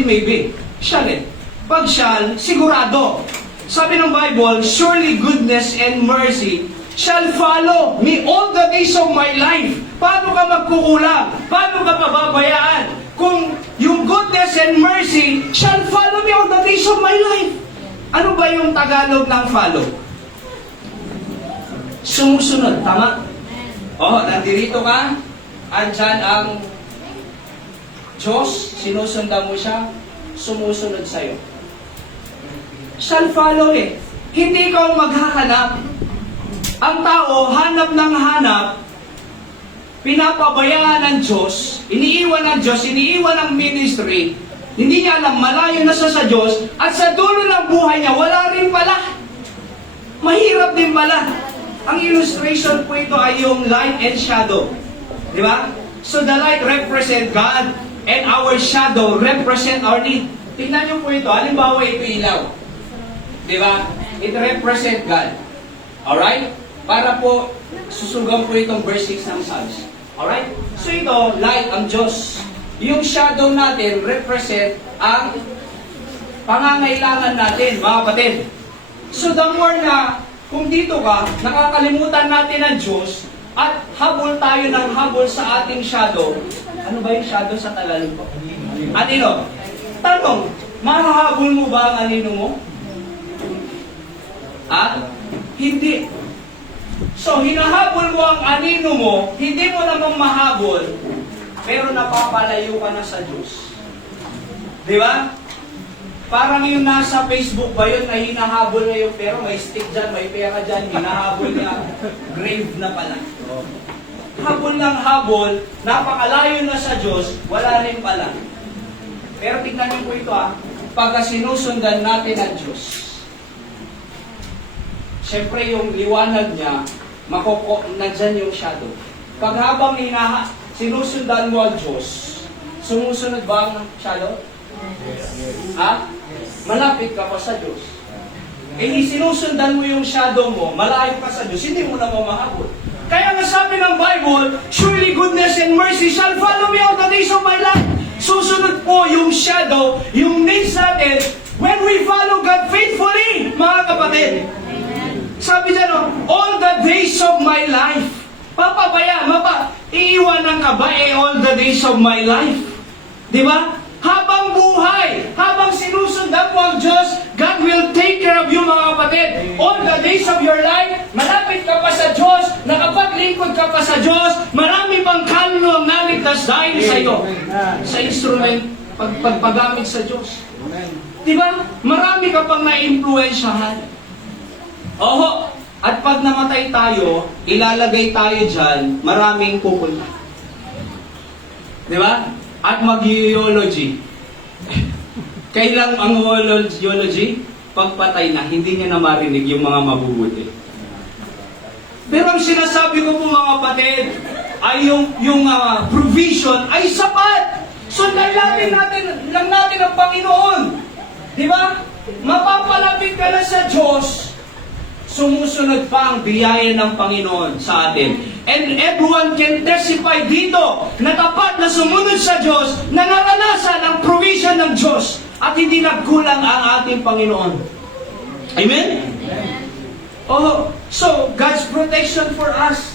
maybe. Shall Pag shall, sigurado. Sabi ng Bible, surely goodness and mercy shall follow me all the days of my life. Paano ka magkukulang? Paano ka pababayaan? Kung yung goodness and mercy shall follow me all the days of my life. Ano ba yung Tagalog ng follow? Sumusunod, tama? Nandirito ka, andyan ang Diyos, sinusundan mo siya, sumusunod sa'yo. Shall follow Hindi ikaw maghahanap. Ang tao, hanap ng hanap, pinapabayaan ng Diyos, iniiwan ng Diyos, iniiwan ng ministry, hindi niya alam, malayo na siya sa Diyos, at sa dulo ng buhay niya, wala rin pala. Mahirap din pala. Ang illustration po ito ay yung light and shadow. Di ba? So the light represent God, and our shadow represent our need. Tingnan niyo po ito. Halimbawa, ito ilaw. Di ba? It represent God. Alright? Para po, susugan po itong verse 6 ng Psalms. Alright? So ito, light ang Diyos. Yung shadow natin represent ang pangangailangan natin, mga kapatid. So the more na, kung dito ka, nakakalimutan natin ang Diyos, at habol tayo ng habol sa ating shadow. Ano ba yung shadow sa Tagalog po? Anino? Tanong, mahahabol mo ba ang anino mo? Hindi. So, hinahabol mo ang anino mo, hindi mo namang mahabol, pero napapalayo ka na sa Diyos. Di ba? Parang yung nasa Facebook ba yun na hinahabol na yung pero may stick dyan, may pera dyan, hinahabol niya, grave na pala. Habol ng habol, napakalayo na sa Diyos, wala rin pala. Pero tignan niyo po ito pagka sinusundan natin ang Diyos, siyempre yung liwanag niya, nandyan yung shadow. Pag habang sinusundan mo ang Diyos, sumusunod ba ang shadow? Malapit ka pa sa Diyos. Sinusundan mo yung shadow mo, malayo ka sa Diyos, hindi mo na mamahabol. Kaya nga sabi ng Bible, surely goodness and mercy shall follow me all the days of my life. Susunod po yung shadow, yung needs natin, when we follow God faithfully, mga kapatid. Sabi niya, all the days of my life. Iiwanan ka ba all the days of my life? Di ba? Habang buhay, habang sinusundan mo ang Diyos, God will take care of you, mga kapatid. All the days of your life, malapit ka pa sa Diyos, nakapaglingkod ka pa sa Diyos, marami pang kaluluwa ang naligtas dahil sa iyo. Sa instrument, pagpagamit sa Diyos. Di ba? Marami ka pang na-impluensyahan. At pag namatay tayo, ilalagay tayo dyan, maraming pupunta. Di ba? At mag-eulogy. Kailang ang eulogy? Pagpatay na, hindi niya na marinig yung mga mabubuti. Pero ang sinasabi ko po, mga kapatid, ay yung provision ay sapat. Sundan lang natin ang Panginoon. Di ba? Mapapalapit ka na sa Diyos, sumusunod pa ang biyaya ng Panginoon sa atin. And everyone can testify dito na tapat na sumunod sa Diyos, na naranasan ang provision ng Diyos at hindi nagkulang ang ating Panginoon. Amen? So, God's protection for us.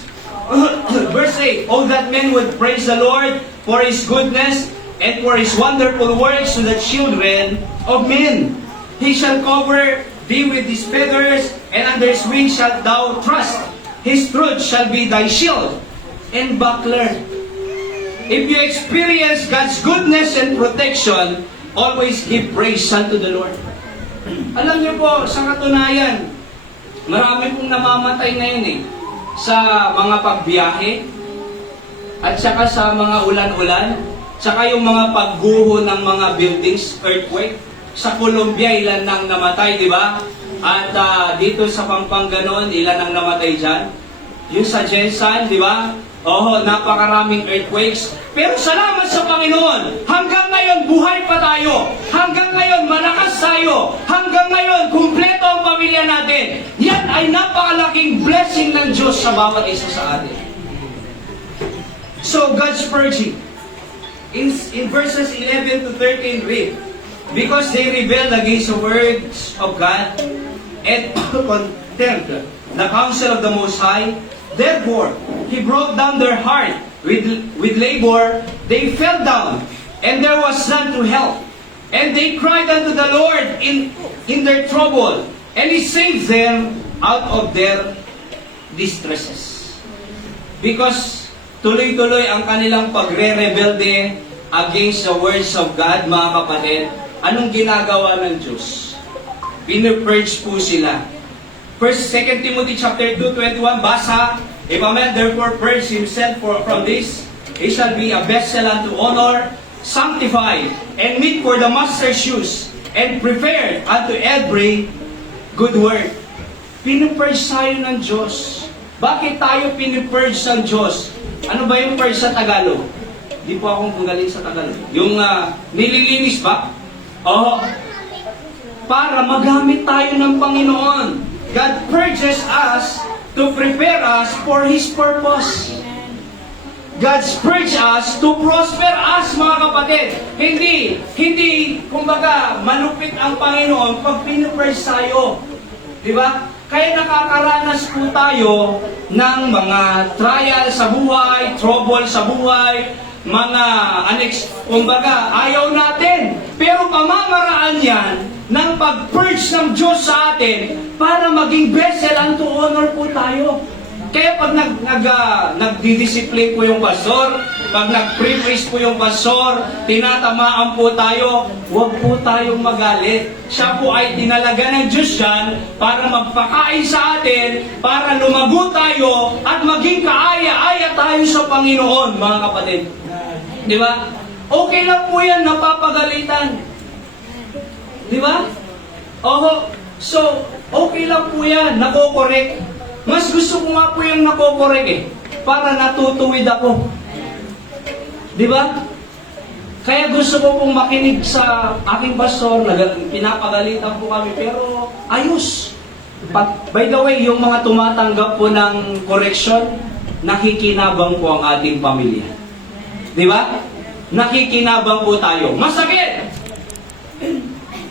Verse 8, oh, that men would praise the Lord for His goodness and for His wonderful works to the children of men. He shall cover thee with His feathers, and under His wings shalt thou trust. His truth shall be thy shield and buckler. if you experience God's goodness and protection, always give praise unto the Lord. Alam niyo po, sa katunayan, marami pong namamatay ngayon sa mga pagbiyahe, at saka sa mga ulan-ulan, saka yung mga pagguho ng mga buildings, earthquake. Sa Colombia, ilan nang namatay, di ba? At dito sa Pampanganon, ilan ang namatay dyan? Yung sa Jensan, di ba? Napakaraming earthquakes. Pero salamat sa Panginoon, hanggang ngayon buhay pa tayo. Hanggang ngayon malakas tayo. Hanggang ngayon kumpleto ang pamilya natin. Yan ay napakalaking blessing ng Diyos sa bawat isa sa atin. So God's purging. In verses 11 to 13 read, because they rebelled against the words of God and contempt the counsel of the Most High, therefore He broke down their heart with labor. They fell down, and there was none to help. And they cried unto the Lord in their trouble, and He saved them out of their distresses. Because tuloy-tuloy ang kanilang pagre-rebelde against the words of God, mga kapatid. Anong ginagawa ng Diyos? Pinupurge po sila. 2 Timothy chapter 2:21, basa, if a man therefore purge himself from this, he shall be a vessel unto honor, sanctified, and meet for the master's use, and prepared unto every good work. Pinupurge tayo ng Diyos. Bakit tayo pinupurge ng Diyos? Ano ba yung purge sa Tagalog? Di po akong magaling sa Tagalog. Yung nililinis ba? Para magamit tayo ng Panginoon. God purges us to prepare us for His purpose. God purges us to prosper us, mga kapatid. Hindi, kumbaga, malupit ang Panginoon pag pinupurge tayo. Di ba? Kaya nakakaranas po tayo ng mga trial sa buhay, trouble sa buhay, mga kumbaga, ayaw natin. Pero pamamaraan yan ng pag-purge ng Diyos sa atin para maging vessel unto honor po tayo. Kaya pag nagdidiscipline po yung pastor, pag nag-pre-praise po yung pastor, tinatamaan po tayo, huwag po tayong magalit. Siya po ay tinalaga ng Diyos yan para magpakain sa atin, para lumago tayo at maging kaaya-aya tayo sa Panginoon, mga kapatid. Di ba? Okay lang po yan, napapagalitan. Di ba? So, okay lang po yan, nakokorek. Mas gusto ko nga po yung nakokorek para natutuwid ako. Di ba? Kaya gusto ko pong makinig sa aking pastor, pinapagalitan po kami, pero ayos. By the way, yung mga tumatanggap po ng correction, nakikinabang po ang ating pamilya. Di ba? Nakikinabang po tayo. Masakit!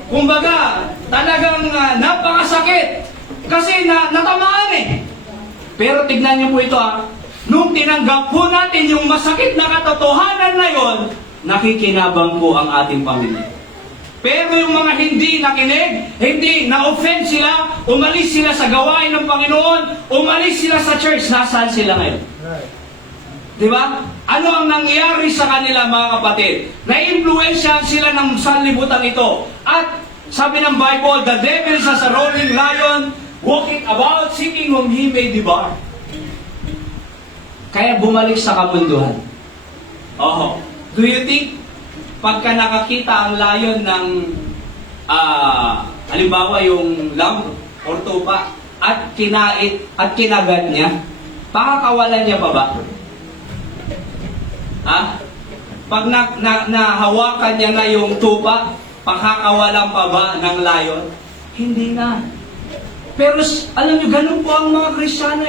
Kumbaga, talagang napakasakit. Kasi natamaan Pero tignan niyo po ito Nung tinanggap po natin yung masakit na katotohanan na yon, nakikinabang po ang ating pamilya. Pero yung mga hindi nakinig, hindi na-offend sila, umalis sila sa gawain ng Panginoon, umalis sila sa church, nasaan sila ngayon? Di ba? Ano ang nangyari sa kanila, mga kapatid? Na-influensyahan sila ng sanlibutan ito. At sabi ng Bible, the devil is as a roaring lion, walking about, seeking whom he may devour. Kaya bumalik sa kamunduhan. Do you think, pagka nakakita ang lion ng, halimbawa yung lamb or tupa, at kinait at kinagat niya, pakakawalan niya pa ba? Pag nahawakan niya na yung tupa, pakakawalan pa ba ng lion? Hindi na. Pero alam niyo, ganun po ang mga Kristiyano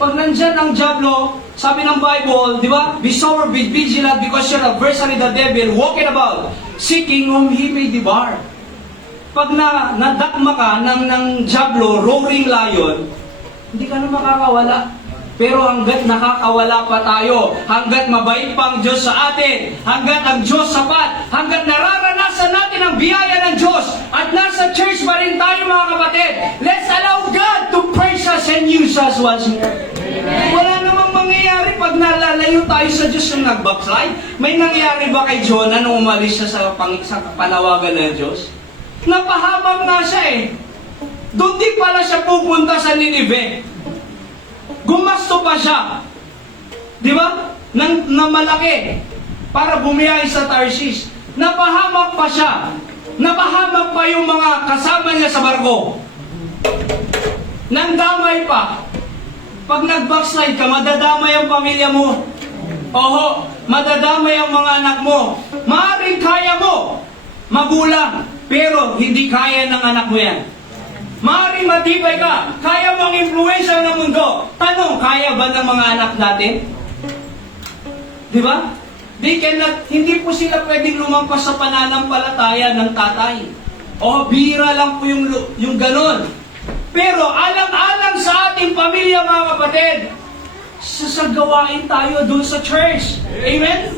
Pag nandyan ang diablo, sabi ng Bible, di ba? Be sober, be vigilant, because your adversary the devil walking about, seeking whom he may devour. Pag nadakma ka ng diablo, roaring lion, hindi ka na makakawala. Pero hanggat nakakawala pa tayo, hanggat mabait pa ang Diyos sa atin, hanggat ang Diyos sapat, hanggat nararanasan natin ang biyaya ng Diyos, at nasa church pa rin tayo, mga kapatid, let's allow God to praise us and use us once more. Wala namang nangyayari pag nalalayo tayo sa Diyos yung nag-backslide? May nangyayari ba kay Jonah nung umalis siya sa panawagan ng Diyos? Napahabang nga siya eh. Doon di pala siya pupunta sa Ninive. Gumasto pa siya. Di ba? Na malaki. Para bumiyahe sa Tarshish. Napahamak pa siya. Napahamak pa yung mga kasama niya sa barko. Nandamay pa. Pag nag-backslide ka, madadamay ang pamilya mo. Oho, madadamay ang mga anak mo. Maaaring kaya mo, magulang, pero hindi kaya ng anak mo yan. Maaaring matibay ka, kaya mo ang influensya ng mundo. Tanong, kaya ba ng mga anak natin? Di ba? They cannot, hindi po sila pwedeng lumampas sa pananampalataya ng tatay. O, bira lang po yung ganon. Pero alang-alang sa ating pamilya, mga kapatid, sasagawain tayo doon sa church. Amen?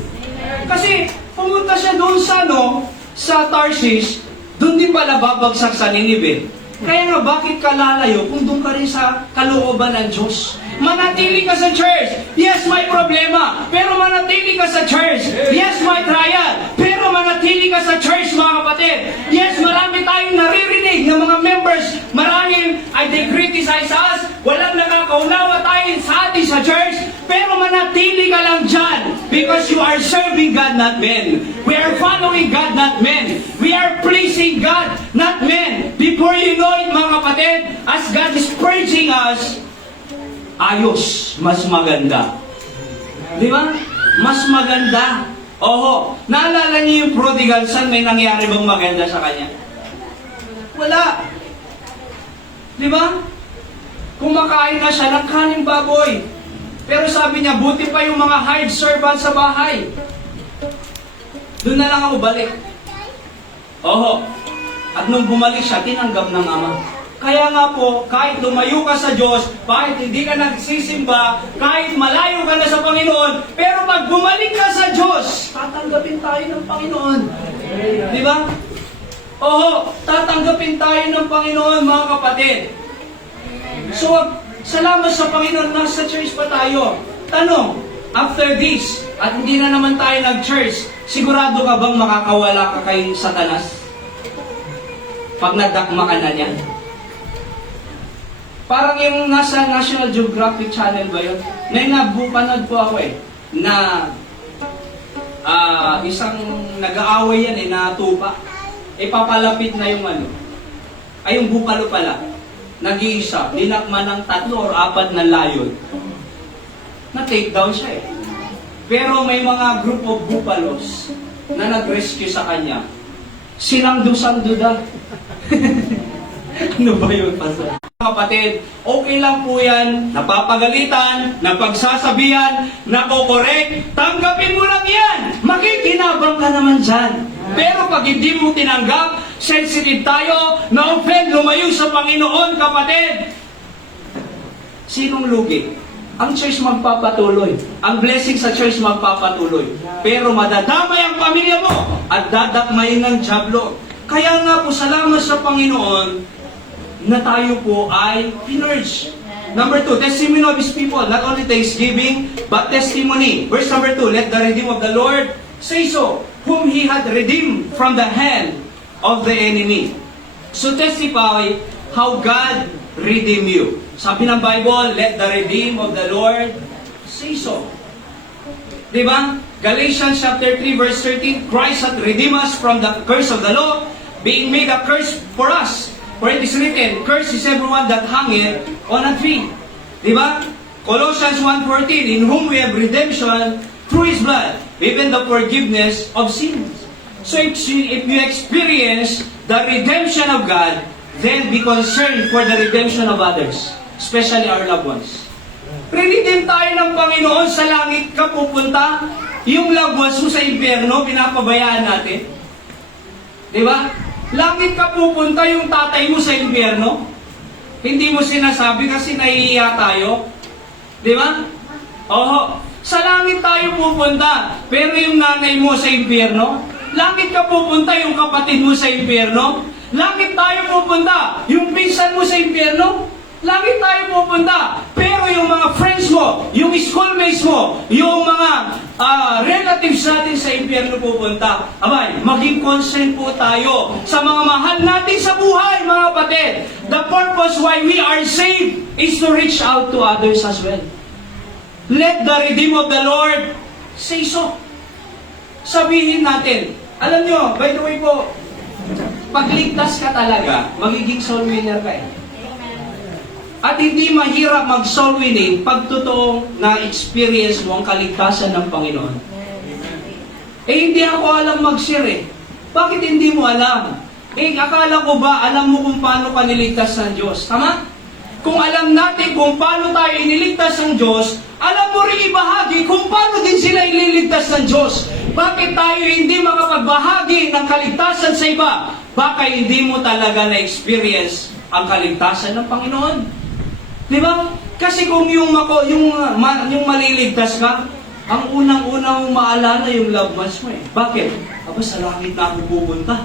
Kasi pumunta siya doon sa Tarshish, doon din pala babagsak sa Ninive. Kaya nga, bakit ka lalayo kung doon ka rin sa kalooban ng Diyos? Manatili ka sa church. Yes, may problema. Pero manatili ka sa church. Yes, may trial. Pero manatili ka sa church, mga kapatid. Yes, marami tayong naririnig ng mga members. Maraming ay they criticize us. Walang nakakaunawa tayo sa atin sa church. Pero manatili ka lang dyan. Because you are serving God, not men. We are following God, not men. We are pleasing God, not men. Before you know it, mga kapatid, as God is purging us, ayos, mas maganda. Di ba? Mas maganda. Oho, naalala niyo yung prodigal son, may nangyari bang maganda sa kanya? Wala. Di ba? Kumakain na siya ng kaning baboy. Pero sabi niya, buti pa yung mga hired servant sa bahay. Doon na lang ako balik. Oho. At nung bumalik siya, tinanggap ng ama. Kaya nga po, kahit lumayo ka sa Diyos, kahit hindi ka nagsisimba, kahit malayo ka na sa Panginoon, pero pag bumalik ka sa Diyos, tatanggapin tayo ng Panginoon. Di ba? Oho, tatanggapin tayo ng Panginoon, mga kapatid. So, salamat sa Panginoon, nasa church pa tayo. Tanong, after this, at hindi na naman tayo nag-church, sigurado ka bang makakawala ka kay Satanas? Pag nadakma ka na niya? Parang yung nasa National Geographic Channel ba yun? May nabupanood po ako na isang nag-aaway yan na tupa. Papalapit na yung yung bupalo pala. Nag-iisa, dinakma ng 3 or 4 na layon. Na-take down siya Pero may mga group of bupalos na nag-rescue sa kanya. Sinangdo-sangdo. Ano ba yun, Pastor? Kapatid, okay lang po yan, napapagalitan, napagsasabihan, nakokorek, tanggapin mo lang yan, makikinabang ka naman dyan. Pero pag hindi mo tinanggap, sensitive tayo, na-offend, lumayo sa Panginoon, kapatid. Sinong lugi? Ang church magpapatuloy. Ang blessing sa church magpapatuloy. Pero madadamay ang pamilya mo at dadakmayin ng dyablo. Kaya nga po, salamat sa Panginoon na tayo po ay pinurge. Number 2, testimony of His people. Not only thanksgiving, but testimony. Verse number 2, let the redeemed of the Lord say so, whom He had redeemed from the hand of the enemy. So testify how God redeemed you. Sabi ng Bible, let the redeemed of the Lord say so. Diba? Galatians chapter 3 verse 13, Christ hath redeemed us from the curse of the law, being made a curse for us. For it is written, cursed is everyone that hangeth on a tree. Diba? Colossians 1:14, in whom we have redemption through His blood, even the forgiveness of sins. So if you experience the redemption of God, then be concerned for the redemption of others, especially our loved ones. Pre-redeem tayo ng Panginoon, sa langit ka pupunta, yung loved ones mo sa impyerno, pinapabayaan natin. Diba? Langit ka pupunta, yung tatay mo sa impyerno. Hindi mo sinasabi kasi nahihiya tayo. Di ba? Oho. Sa langit tayo pupunta, pero yung nanay mo sa impyerno. Langit ka pupunta, yung kapatid mo sa impyerno. Langit tayo pupunta, yung pinsan mo sa impyerno. Lagi tayo pupunta. Pero yung mga friends mo, yung schoolmates mo, yung mga relatives natin sa impyerno pupunta. Abay, maging concerned po tayo sa mga mahal natin sa buhay, mga kapatid. The purpose why we are saved is to reach out to others as well. Let the redeemed of the Lord say so. Sabihin natin, alam nyo, by the way po, pagligtas ka talaga, magiging soul winner ka eh. At hindi mahirap mag-soul winning pag totoong na-experience mo ang kaligtasan ng Panginoon. Eh, hindi ako alam mag-share eh. Bakit hindi mo alam? Eh, akala ko ba, alam mo kung paano ka niligtas ng Diyos? Tama? Kung alam natin kung paano tayo iniligtas ng Diyos, alam mo rin ibahagi kung paano din sila ililigtas ng Diyos. Bakit tayo hindi makapagbahagi ng kaligtasan sa iba? Baka hindi mo talaga na-experience ang kaligtasan ng Panginoon. Di ba? Kasi kung yung maliligtas ka, ang unang-unang maalala yung loved ones mo eh. Bakit? Aba, sa langit na ako pupunta.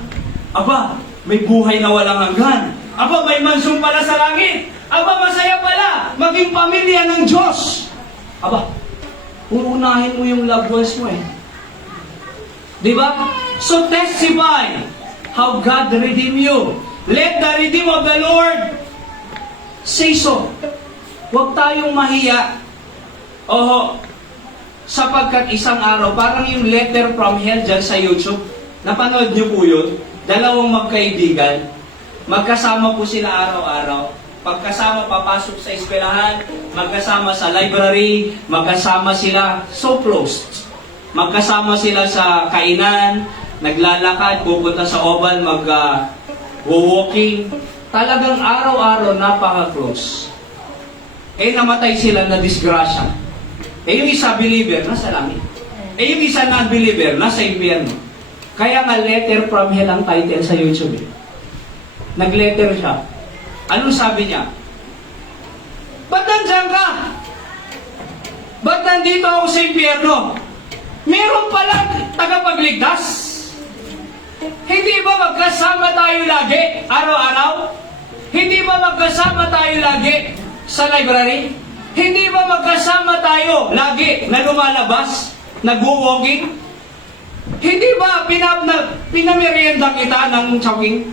Aba, may buhay na walang hanggan. Aba, may mansyon pala sa langit. Aba, masaya pala maging pamilya ng Diyos. Aba, uunahin mo yung loved ones mo eh. Di ba? So testify how God redeemed you. Let the redeemed of the Lord say so. Huwag tayong mahiya. Oho, sapagkat isang araw, parang yung letter from hell dyan sa YouTube. Napanood niyo po yun? Dalawang magkaibigan. Magkasama po sila araw-araw. Pagkasama papasok sa eskwelahan, magkasama sa library, magkasama sila so close. Magkasama sila sa kainan, naglalakad, pupunta sa oval, walking. Talagang araw-araw napaka-close. Eh, namatay sila na disgrasya. Eh, yung isa believer, nasa langit. Eh, yung isa non-believer, nasa impyerno. Kaya nga, letter from hell ang title sa YouTube. Nag-letter siya. Anong sabi niya? Ba't nandiyan ka? Ba't nandito ako sa impyerno? Meron palang tagapagligtas. Hindi ba magkasama tayo lagi, araw-araw? Hindi ba magkasama tayo lagi sa library? Hindi ba magkasama tayo lagi na lumalabas, nag-walking? Hindi ba pinamerienda kita ng chowing?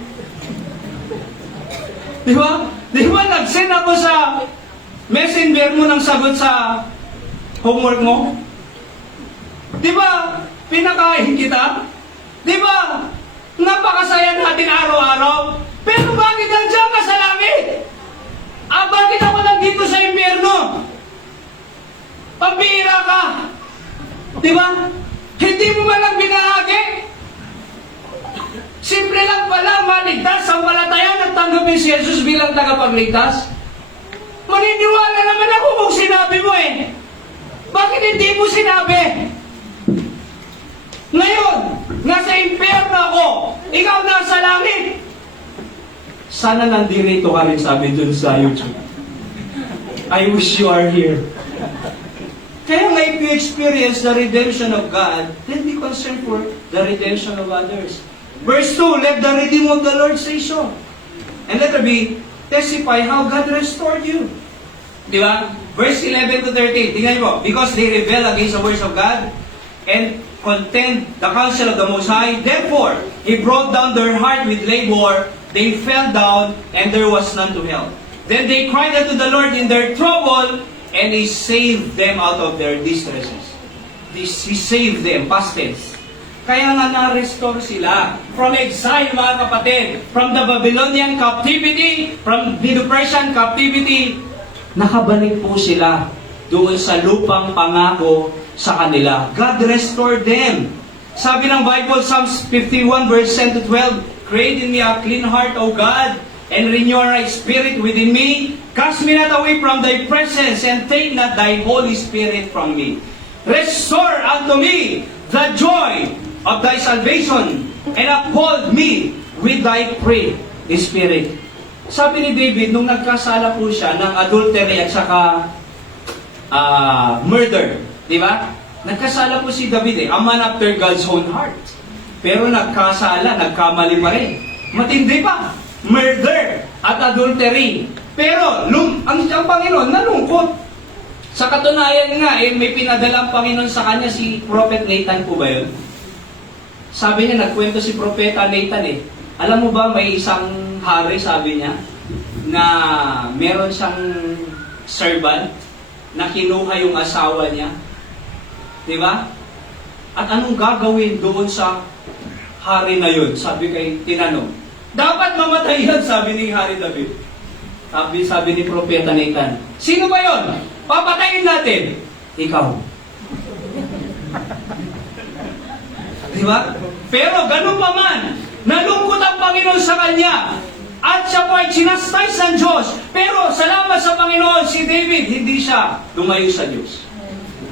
Di ba? Di ba nag-send ako sa messenger mo ng sagot sa homework mo? Di ba pinakain kita? Di ba napakasaya natin araw-araw? Pero bakit nandiyan ka sa langit? Bakit ako nandito sa impyerno? Pambihira ka. Di ba? Hindi mo man lang binahagi. Simple lang pala, maligtas, sampalataya, nagtanggapin si Jesus bilang tagapagligtas. Maniniwala naman ako kung sinabi mo eh. Bakit hindi mo sinabi? Ngayon, nasa impyerno ako, ikaw nasa langit. Sana nandito ka rin, sabi dun sa YouTube. I wish you are here. Kaya nga, if you experience the redemption of God, then be concerned for the redemption of others. Verse 2, let the redeemed of the Lord say so. And letter B, testify how God restored you. Di ba? Verse 11 to 13, tingnan mo, because they rebel against the words of God and contemned the counsel of the Most High, therefore, He brought down their heart with labor, they fell down, and there was none to help. Then they cried unto the Lord in their trouble, and He saved them out of their distresses. He saved them, past tense. Kaya nga na-restore sila from exile, mga kapatid, from the Babylonian captivity, from the Persian captivity. Nakabalik po sila doon sa lupang pangako sa kanila. God restored them. Sabi ng Bible, Psalms 51 verse 10 to 12, create in me a clean heart, O God, and renew a right spirit within me. Cast me not away from thy presence, and take not thy Holy Spirit from me. Restore unto me the joy of thy salvation, and uphold me with thy free spirit. Sabi ni David, nung nagkasala po siya ng adultery at saka murder, di ba? Nagkasala po si David a man after God's own heart. Pero nagkasala, nagkamali pa rin. Matindi pa, murder at adultery. Pero ang Panginoon nalungkot. Sa katunayan nga, may pinadala ang Panginoon sa kanya si Prophet Nathan po ba yun? Sabi niya, nagkwento si Propeta Nathan Alam mo ba, may isang hari, sabi niya, na meron siyang servant na kinuha yung asawa niya. Di ba? At anong gagawin doon sa hari na yun? Sabi kay tinanong. Dapat mamatay yan, sabi ni Hari David. Sabi ni Propeta Nathan. Sino ba yon? Papatayin natin. Ikaw. Di ba? Pero ganun pa man, nalungkot ang Panginoon sa kanya. At siya po ay chinastay ng Diyos. Pero salamat sa Panginoon, si David, hindi siya lumayo sa Diyos.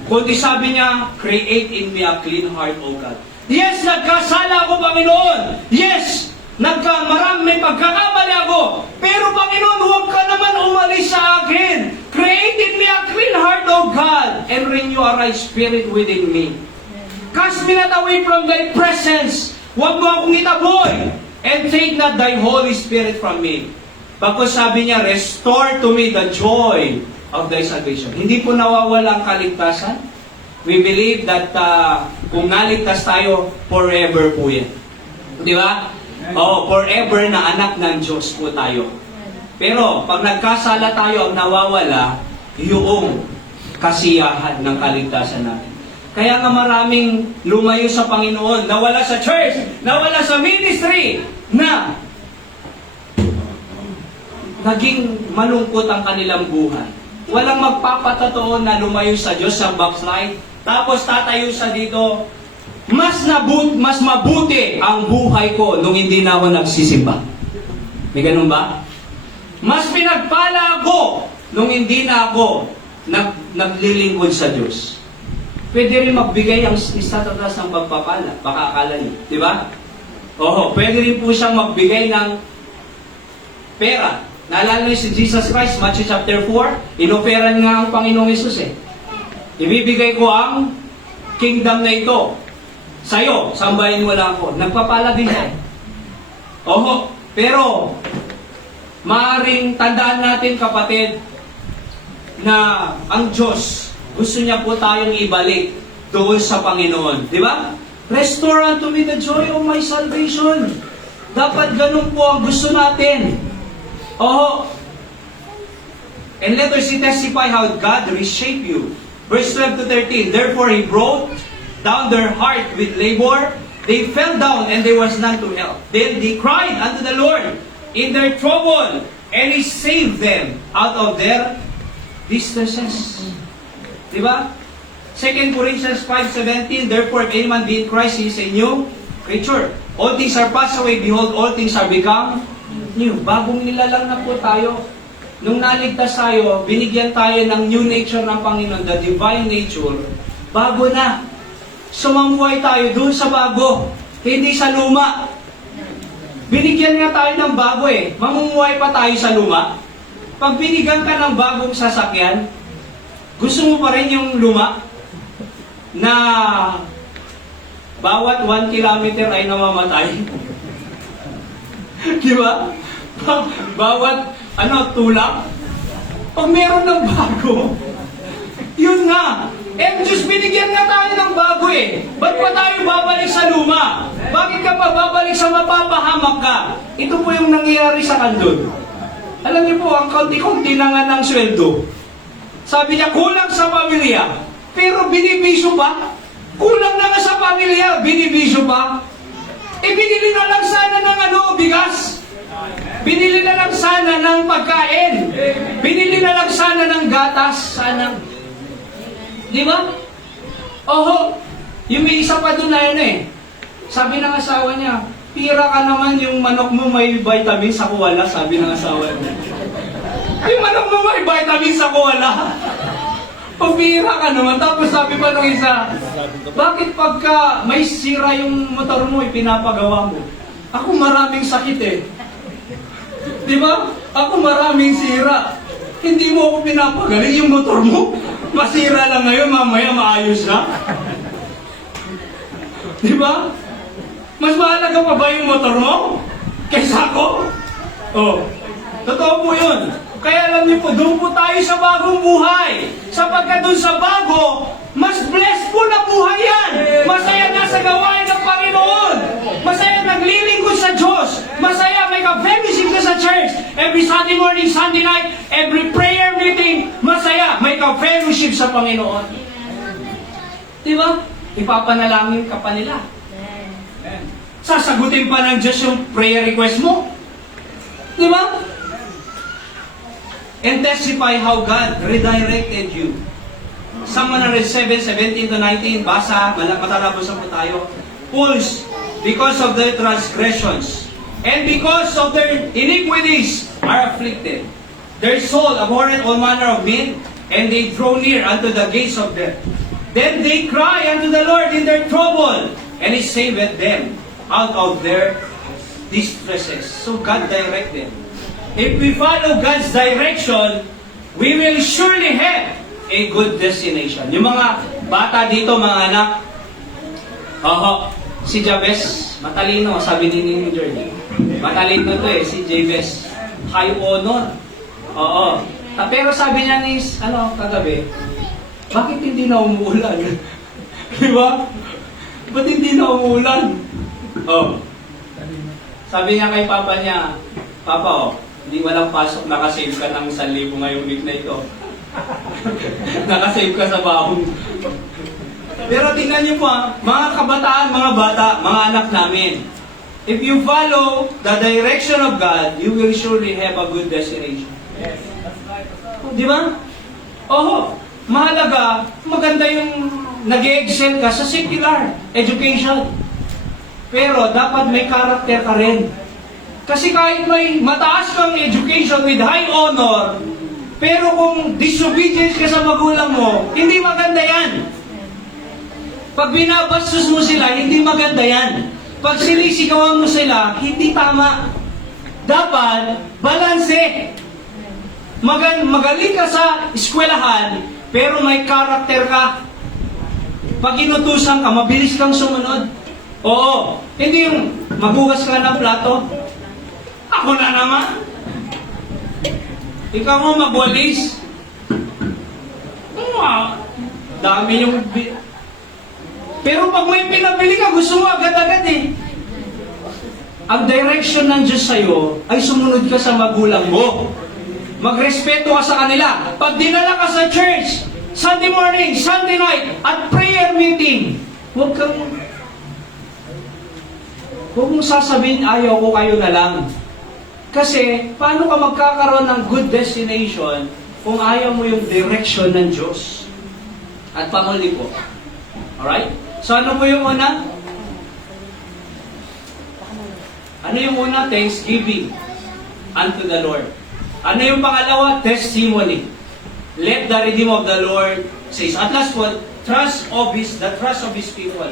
Kundi sabi niya, create in me a clean heart, O God. Yes, nagkasala ako, Panginoon. Yes, may pagkakamali ako. Pero Panginoon, huwag ka naman umalis sa akin. Create in me a clean heart, O God, and renew a right spirit within me. Cast me not away from thy presence. Huwag mo akong itaboy. And take not thy Holy Spirit from me. Bakit sabi niya, restore to me the joy of thy salvation. Hindi po nawawala ang kaligtasan. We believe that kung naligtas tayo, forever po yan. Di ba? Forever na anak ng Diyos po tayo. Pero pag nagkasala tayo, ang nawawala, yung kasiyahan ng kaligtasan natin. Kaya nga maraming lumayo sa Panginoon, nawala sa church, nawala sa ministry, na naging malungkot ang kanilang buhay. Walang magpapatotoo na lumayo sa Diyos, sa backslide, tapos tatayo sa dito, mas mabuti ang buhay ko nung hindi na ako nagsisimba. May ganun ba? Mas pinagpala ako nung hindi na ako naglilingkod sa Diyos. Pwede rin magbigay ang Satanas ng pagpapala. Baka akala niyo. Di ba? Pwede rin po siyang magbigay ng pera. Naalala niyo si Jesus Christ, Matthew chapter 4, inoperan nga ang Panginoong Hesus Ibibigay ko ang kingdom na ito sa'yo, sambahin mo lang ako. Nagpapala din siya. Pero maaaring tandaan natin, kapatid, na ang Diyos gusto niya po tayong ibalik doon sa Panginoon. Di ba? Restore unto me the joy of my salvation. Dapat ganun po ang gusto natin. And let us testify how God reshape you. Verse 12 to 13. Therefore He brought down their heart with labor. They fell down and there was none to help. Then they cried unto the Lord in their trouble, and He saved them out of their distresses. Diba? 2 Corinthians 5:17, therefore if any man be in Christ, he is a new creature. All things are passed away, behold, all things are become new. Bagong nilalang na po tayo. Nung naligtas tayo, binigyan tayo ng new nature ng Panginoon, the divine nature. Bago na. Sumambuhay tayo doon sa bago, hindi sa luma. Binigyan nga tayo ng bago Mamumuhay pa tayo sa luma. Pag binigyan ka ng bagong sasakyan, gusto mo pa rin yung luma na bawat 1 kilometer ay namamatay? Di ba? Bawat tulak. Pag meron ng bago, yun nga. Diyos, binigyan nga tayo ng bago Ba't pa tayo babalik sa luma? Bakit ka pa babalik sa mapapahamak ka? Ito po yung nangyayari sa kandun. Alam niyo po, ang kaunti-kaunti na nga ng sweldo. Sabi niya, kulang sa pamilya. Pero binibisyo pa. Kulang na nga sa pamilya, binibisyo pa. Binili na lang sana ng bigas. Binili na lang sana ng pagkain. Binili na lang sana ng gatas. Sana. Di ba? Yung may isa pa doon na yun Sabi ng asawa niya, pira ka naman, yung manok mo may vitamins, ako wala. Sabi ng asawa niya. Yung manok mo may vitamins, ako wala. Pabira ka naman. Tapos sabi pa ng isa, bakit pagka may sira yung motor mo, pinapagawa mo? Ako maraming sakit Di ba? Ako maraming sira. Hindi mo ako pinapagaling yung motor mo. Masira lang ngayon, mamaya maayos na. Di ba? Mas mahalaga pa ba yung motor mo? Kaysa ako? Totoo po yun. Kaya alam niyo po, doon po tayo sa bagong buhay. Sapagkat doon sa bago, mas blessed po na buhay yan. Masaya na sa gawain ng Panginoon. Masaya naglilingkod sa Diyos. Masaya may ka-fellowship ka sa church. Every Sunday morning, Sunday night, every prayer meeting, masaya may ka-fellowship sa Panginoon. Diba? Ipapanalangin ka pa nila. Sasagutin pa ng Diyos yung prayer request mo. Diba? And testify how God redirected you. Psalm 107:17 to 19, basa, matatapos na po tayo. Fools, because of their transgressions, and because of their iniquities, are afflicted. Their soul abhorreth all manner of men, and they draw near unto the gates of death. Then they cry unto the Lord in their trouble, and He saveth them out of their distresses. So God direct them. If we follow God's direction, we will surely have a good destination. Yung mga bata dito, mga anak, si Jabez, matalino, sabi ni Ninong Jordy. Matalino to si Jabez. High honor. Oo. Pero sabi niya ni, kagabi, bakit hindi na umuulan? Di ba? Ba't hindi na umuulan? Sabi niya kay Papa niya, Papa, hindi walang pasok, nakasave ka ng 1,000 ngayong week na ito. Nakasave ka sa bahong. Pero tingnan niyo po, mga kabataan, mga bata, mga anak namin. If you follow the direction of God, you will surely have a good destination. Yes, that's right. Di ba? Mahalaga, maganda yung nag-excel ka sa secular education. Pero dapat may character ka rin. Kasi kahit may mataas kang education with high honor, pero kung disobedience ka sa magulang mo, hindi maganda yan. Pag binabastos mo sila, hindi maganda yan. Pag sinisigawan mo sila, hindi tama. Dapat, balanse. Magaling ka sa eskwelahan, pero may karakter ka. Pag inutusan ka, mabilis kang sumunod. Oo, hindi yung maghugas ka ng plato. Ako na naman. Ikaw mo magwalis. Dami yung... Pero pag may pinabili ka, gusto mo agad-agad eh. Ang direction ng Diyos sa'yo ay sumunod ka sa magulang mo. Magrespeto ka sa kanila. Pag dinala ka sa church, Sunday morning, Sunday night, at prayer meeting, huwag mong sasabihin, ayaw ko kayo na lang. Kasi, paano ka magkakaroon ng good destination kung ayaw mo yung direction ng Diyos? At panghuli po. Alright? So, ano po yung una? Ano yung una? Thanksgiving unto the Lord. Ano yung pangalawa? Testimony. Let the redeemer of the Lord says. At last po, the trust of His people.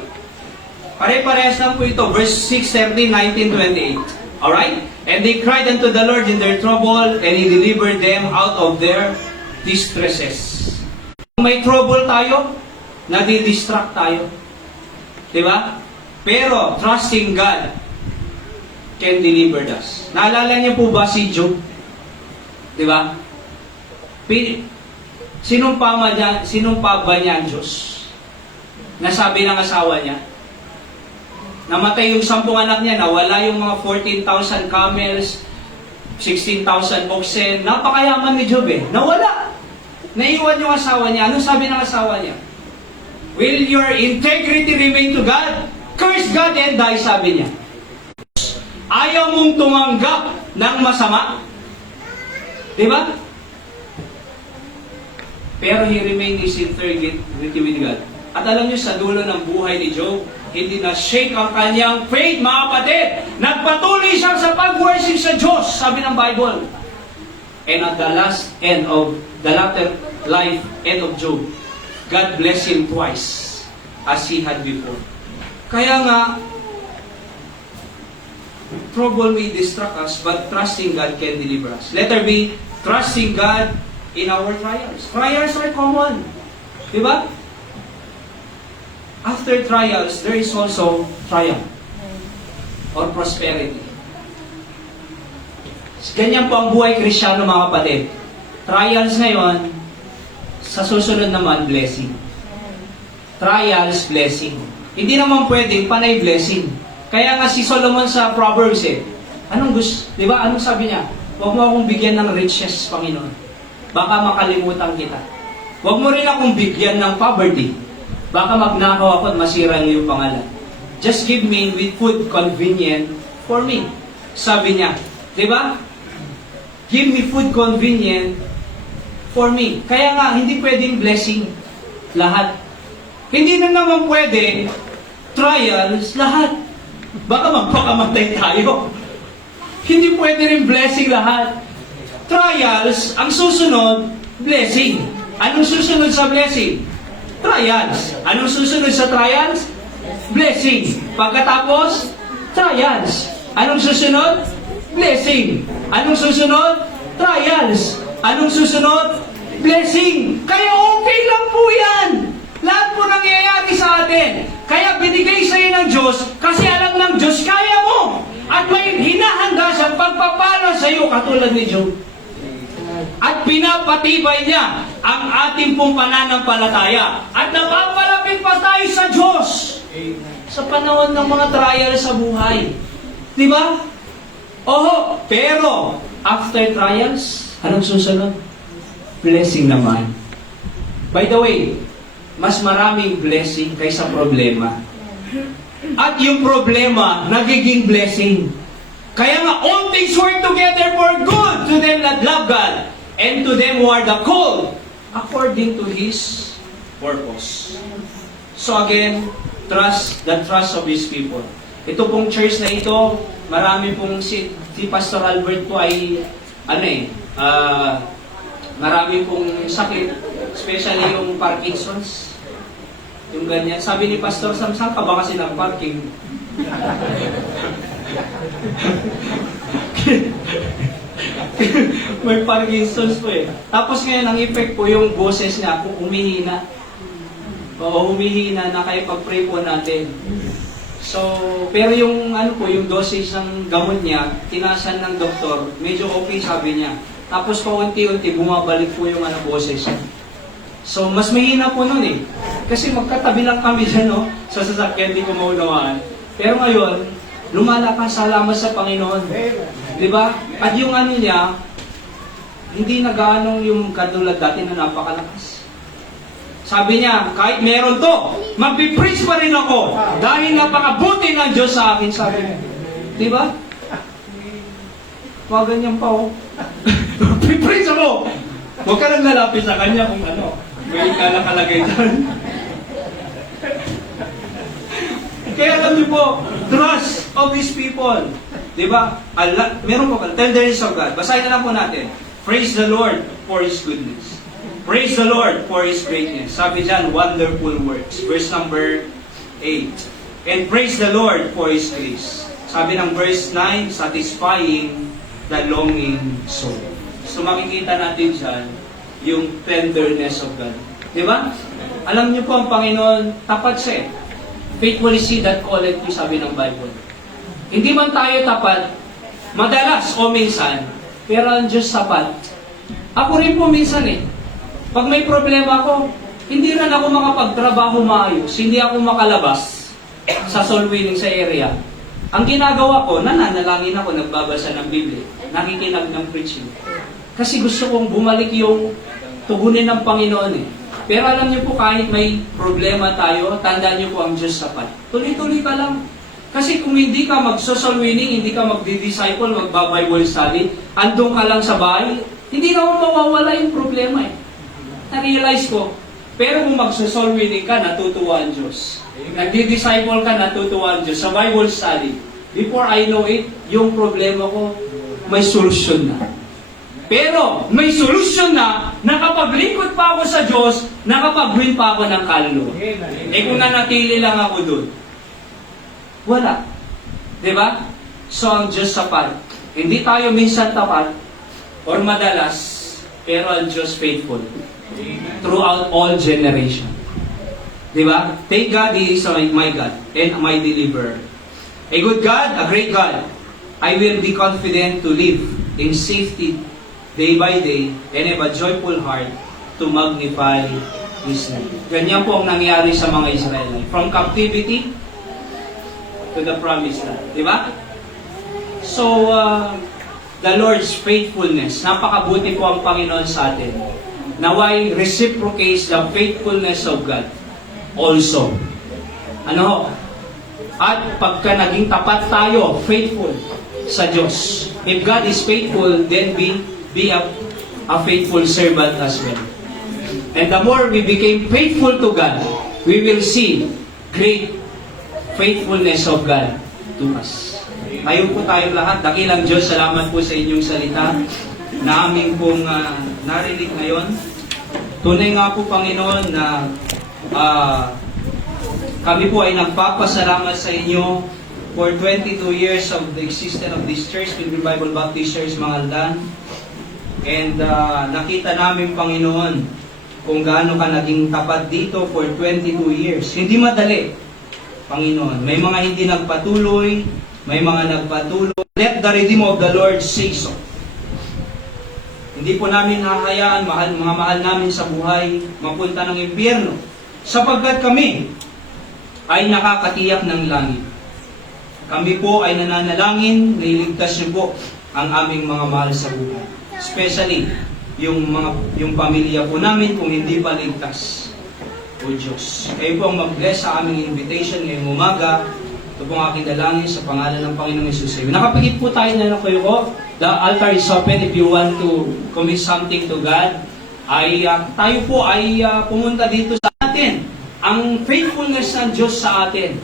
Pare-parehas lang po ito. Verse 6, 13, 19, 28. Alright? And they cried unto the Lord in their trouble, and He delivered them out of their distresses. Kung may trouble tayo, nadi-distract tayo. Diba? Pero, trusting God can deliver us. Naalala niyo po ba si Job? Diba? Sinumpa ba niya ang Diyos? Nasabi ng asawa niya, namatay yung 10 anak niya, nawala yung mga 14,000 camels, 16,000 oxen. Napakayaman ni Job eh. Nawala. Naiwan yung asawa niya. Anong sabi ng asawa niya? Will your integrity remain to God? Curse God and die, sabi niya. Ayaw mong tumanggap ng masama. Diba? Pero he remained his integrity with God. At alam niyo, sa dulo ng buhay ni Job, hindi na shake ang kanyang faith, mga kapatid. Nagpatuloy siya sa pag-worship sa Diyos, sabi ng Bible. And at the latter life, end of Job, God blessed him twice, as he had before. Kaya nga, trouble may distract us, but trusting God can deliver us. Letter B, trusting God in our trials. Trials are common. Diba? After trials, there is also triumph or prosperity. Ganyan po ang buhay Kristyano, mga kapatid. Trials ngayon, sa susunod naman, blessing. Trials, blessing. Hindi naman pwedeng panay blessing. Kaya nga si Solomon sa Proverbs anong gusto, di ba? Anong sabi niya? Huwag mo akong bigyan ng riches, Panginoon. Baka makalimutan kita. Huwag mo rin akong bigyan ng poverty. Baka magnakaw ako at masira ang iyong pangalan. Just give me with food convenient for me. Sabi niya, di ba? Give me food convenient for me. Kaya nga, hindi pwedeng blessing lahat. Hindi na naman pwede trials lahat. Baka magpakamatay tayo. Hindi pwede rin blessing lahat. Trials, ang susunod, blessing. Anong susunod sa blessing? Trials. Anong susunod sa trials? Blessing. Pagkatapos, trials. Anong susunod? Blessing. Anong susunod? Trials. Anong susunod? Blessing. Kaya okay lang po yan. Lahat po nangyayari sa atin. Kaya binigay sa iyo ng Diyos kasi alam ng Diyos kaya mo. At may hinahanda siyang pagpapala sa iyo katulad ni Job. At pinapatibay niya ang ating pong pananampalataya. At napapalapit pa tayo sa Diyos sa panahon ng mga trial sa buhay. Di ba? Oho, pero after trials, anong susunod? Blessing naman. By the way, mas maraming blessing kaysa problema. At yung problema, nagiging blessing. Kaya nga, all things work together for good to them that love God and to them who are the called according to His purpose. So again, trust, the trust of His people. Ito pong church na ito, marami pong si Pastor Albert po ay, marami pong sakit, especially yung Parkinson's. Yung ganyan. Sabi ni Pastor Sam, saan ka ba kasi nag-parking? May Parkinson's po Tapos ngayon, ang effect po yung boses niya, humihina. Oo, humihina na kayo pag-pray po natin. So, pero yung yung dosage ng gamot niya, tinasan ng doktor, medyo okay sabi niya. Tapos paunti-unti, bumabalik po yung boses niya. So, mas mahina po nun Kasi magkatabi lang kami dyan, sa sasakyan, di ko maunawaan. Pero ngayon, lumalakas, salamat sa Panginoon. Di ba? At yung niya, hindi nagaanong yung katulad dati na napakalakas. Sabi niya, kahit meron to, magpipreach pa rin ako dahil napakabuti ng Diyos sa akin, sabi niya. Di ba? Huwag ganyan pa, magpipreach ako! Huwag ka nang lalapit sa kanya kung may nakalagay dyan. Kaya alam niyo po, trust of His people. Diba? Meron po ka, tenderness of God. Basahin na lang po natin. Praise the Lord for His goodness. Praise the Lord for His greatness. Sabi dyan, wonderful works. Verse number 8. And praise the Lord for His grace. Sabi ng verse 9, satisfying the longing soul. So makikita natin dyan, yung tenderness of God. Di ba? Alam niyo po ang Panginoon, tapat siya Faithfully see that calleth you, sabi ng Bible. Hindi man tayo tapat, madalas o minsan, pero ang Diyos tapat. Ako rin po minsan Pag may problema ako, hindi rin ako makapagtrabaho maayos, hindi ako makalabas sa soul winning sa area. Ang ginagawa ko, nananalangin ako, nagbabasa ng Biblia, nakikinig ng preaching. Kasi gusto kong bumalik yung tugunin ng Panginoon Pero alam niyo po, kahit may problema tayo, tandaan niyo po ang Diyos sapat. Tuloy-tuloy ka lang. Kasi kung hindi ka mag-social winning, hindi ka magdi-disciple, magba-Bible study, andun ka lang sa bahay, hindi naman mawawala yung problema Na-realize ko. Pero kung mag-social winning ka, natutuwa ang Diyos. Nagdi-disciple ka, natutuwa ang Diyos. Sa Bible study, before I know it, yung problema ko, may solusyon na. Pero may solusyon na nakapaglingkod pa ako sa Diyos, nakapag-win pa ako ng kaluluwa. Kung nanatili lang ako dun, wala. Diba? So ang Diyos sapat. Hindi tayo minsan tapat or madalas, pero ang Diyos faithful. Throughout all generation. Diba? Thank God He is my God and my deliverer. A good God, a great God. I will be confident to live in safety day by day, and have a joyful heart to magnify His name. Ganyan po ang nangyari sa mga Israelite. From captivity to the promised land. Di ba? So, the Lord's faithfulness. Napakabuti po ang Panginoon sa atin. Naway reciprocates the faithfulness of God also. Ano? At pagka naging tapat tayo, faithful sa Diyos. If God is faithful, then be a faithful servant as well. And the more we became faithful to God, we will see great faithfulness of God to us. Ngayon po tayong lahat, dakilang Diyos, salamat po sa inyong salita na aming pong narinig ngayon. Tunay nga po, Panginoon, na kami po ay nagpapasalamat sa inyo for 22 years of the existence of this church, Pilgrim Bible Baptist Church, Mangaldan. And nakita namin, Panginoon, kung gaano ka naging tapat dito for 22 years. Hindi madali, Panginoon. May mga hindi nagpatuloy, may mga nagpatuloy. Let the redeemer of the Lord say so. Hindi po namin hahayaan, mga mahal namin sa buhay, mapunta ng impyerno. Sapagkat kami ay nakakatiyak ng langit. Kami po ay nananalangin na iligtas niyo po ang aming mga mahal sa buhay. Especially, yung pamilya po namin kung hindi pa ligtas. O Diyos, kayo po ang mag-bless sa aming invitation ngayong umaga. Ito po ang aking dalangin sa pangalan ng Panginoong Hesus. Nakapagit po tayo na kayo ko. The altar is open if you want to commit something to God. Tayo po ay pumunta dito sa atin. Ang faithfulness ng Diyos sa atin.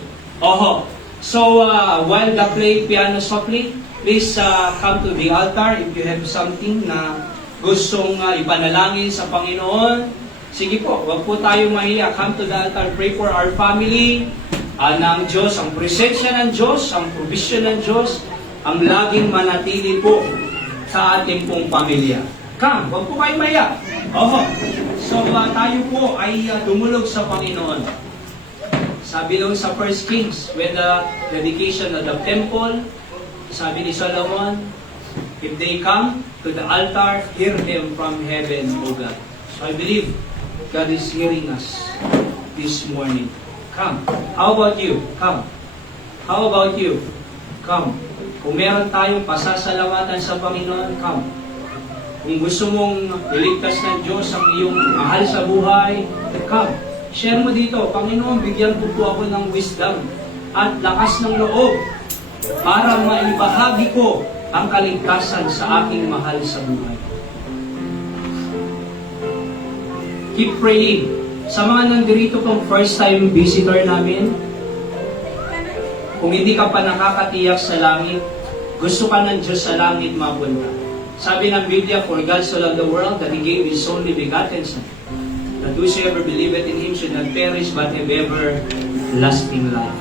So, while the play piano softly, please come to the altar if you have something na gustong ipanalangin sa Panginoon. Sige po, wag po tayong mahiya. Come to the altar, pray for our family, ng Diyos, ang presensya ng Diyos, ang provision ng Diyos, ang laging manatili po sa ating pong pamilya. Come, wag po kayong mahiya. So, tayo po ay dumulog sa Panginoon. Sabi lang sa 1 Kings, with the dedication of the temple, sabi ni Solomon, if they come to the altar, hear them from heaven, O God. So I believe God is hearing us this morning. Come. How about you? Come. How about you? Come. Kung meron tayong pasasalamatan sa Panginoon, come. Kung gusto mong iligtas ng Diyos ang iyong mahal sa buhay, come. Share mo dito, Panginoon, bigyan po ako ng wisdom at lakas ng loob para maibahagi ko ang kaligtasan sa aking mahal sa buhay. Keep praying. Sa mga nandirito pong first time visitor namin, kung hindi ka pa nakakatiyak sa langit, gusto ka ng Diyos sa langit mapunta. Sabi ng Biblia, for God so loved the world that He gave His only begotten Son, that whosoever believeth in Him should not perish but have everlasting life.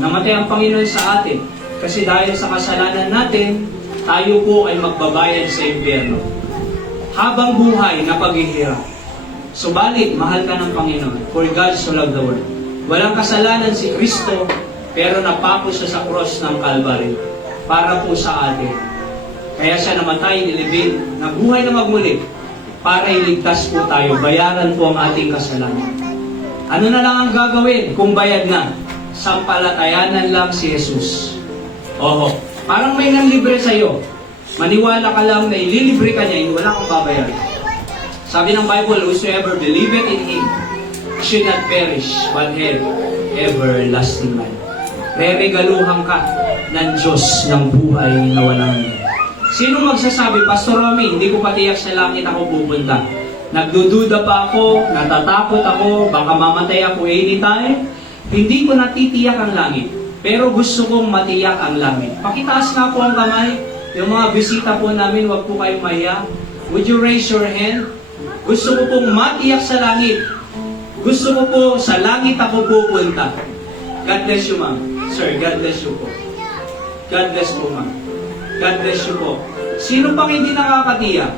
Namatay ang Panginoon sa atin. Kasi dahil sa kasalanan natin, tayo po ay magbabayad sa impyerno. Habang buhay na paghihirap. Subalit, mahal ka ng Panginoon. For God so loved the world. Walang kasalanan si Kristo, pero napako siya sa cross ng Calvary para po sa atin. Kaya siya namatay, nilibing, nabuhay na magmuli para iligtas po tayo. Bayaran po ang ating kasalanan. Ano na lang ang gagawin kung bayad na? Sampalatayanan lang si Jesus. Parang may nanlibre sa'yo. Maniwala ka lang na ililibre ka niya, wala kang babayaran. Sabi ng Bible, whosoever believeth in Him should not perish, but have everlasting life. Reregaluhan ka ng Diyos ng buhay na walang hanggan. Sino magsasabi, Pastor Romy, hindi ko patiyak sa langit ako pupunta. Nagdududa pa ako, natatakot ako, baka mamatay ako anytime. Hindi ko natitiyak ang langit, pero gusto kong matiyak ang langit. Pakitaas nga po ang kamay. Yung mga bisita po namin, wag po kayong mahiya. Would you raise your hand? Gusto ko pong matiyak sa langit. Gusto ko po sa langit ako pupunta. God bless you, ma'am. Sir, God bless you po. God bless po, ma'am. God bless you po. Sino pang hindi nakakatiyak?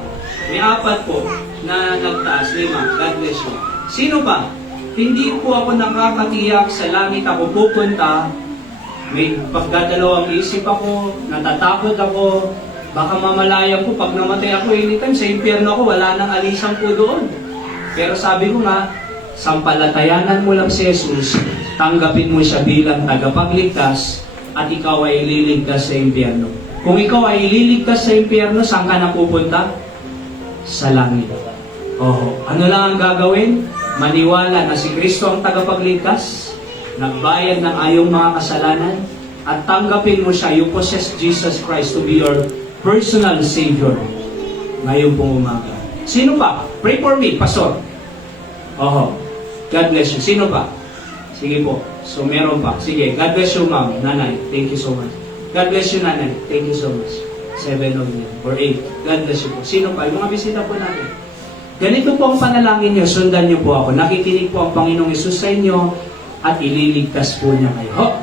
May 4 po na nagtaas. 5. God bless you. Sino pa? Hindi po ako nakakatiyak sa langit ako pupunta. May pagdadalawang isip ako, natatakot ako, Baka mamalayan po, pag namatay ako anytime, sa impyerno ako, wala nang alisan po doon. Pero sabi ko nga, sampalatayanan mo lang si Jesus, tanggapin mo siya bilang tagapagligtas, at ikaw ay ililigtas sa impyerno. Kung ikaw ay ililigtas sa impyerno, saan ka na pupunta? Sa langit. Ano lang ang gagawin? Maniwala na si Kristo ang tagapagligtas, nagbayad ng ayong mga kasalanan, at tanggapin mo siya. You possess Jesus Christ to be your personal Savior ngayon pong umaga. Sino pa? Pray for me, Pastor. God bless you. Sino pa? Sige po. So meron pa. Sige, God bless you, ma'am. Nanay, thank you so much. God bless you, nanay. Thank you so much. 7 of you. Or 8. God bless you po. Sino pa? Yung mga bisita po natin. Ganito po ang panalangin niyo. Sundan niyo po ako. Nakikinig po ang Panginoong Yesus sa inyo at ililigtas po niya kayo.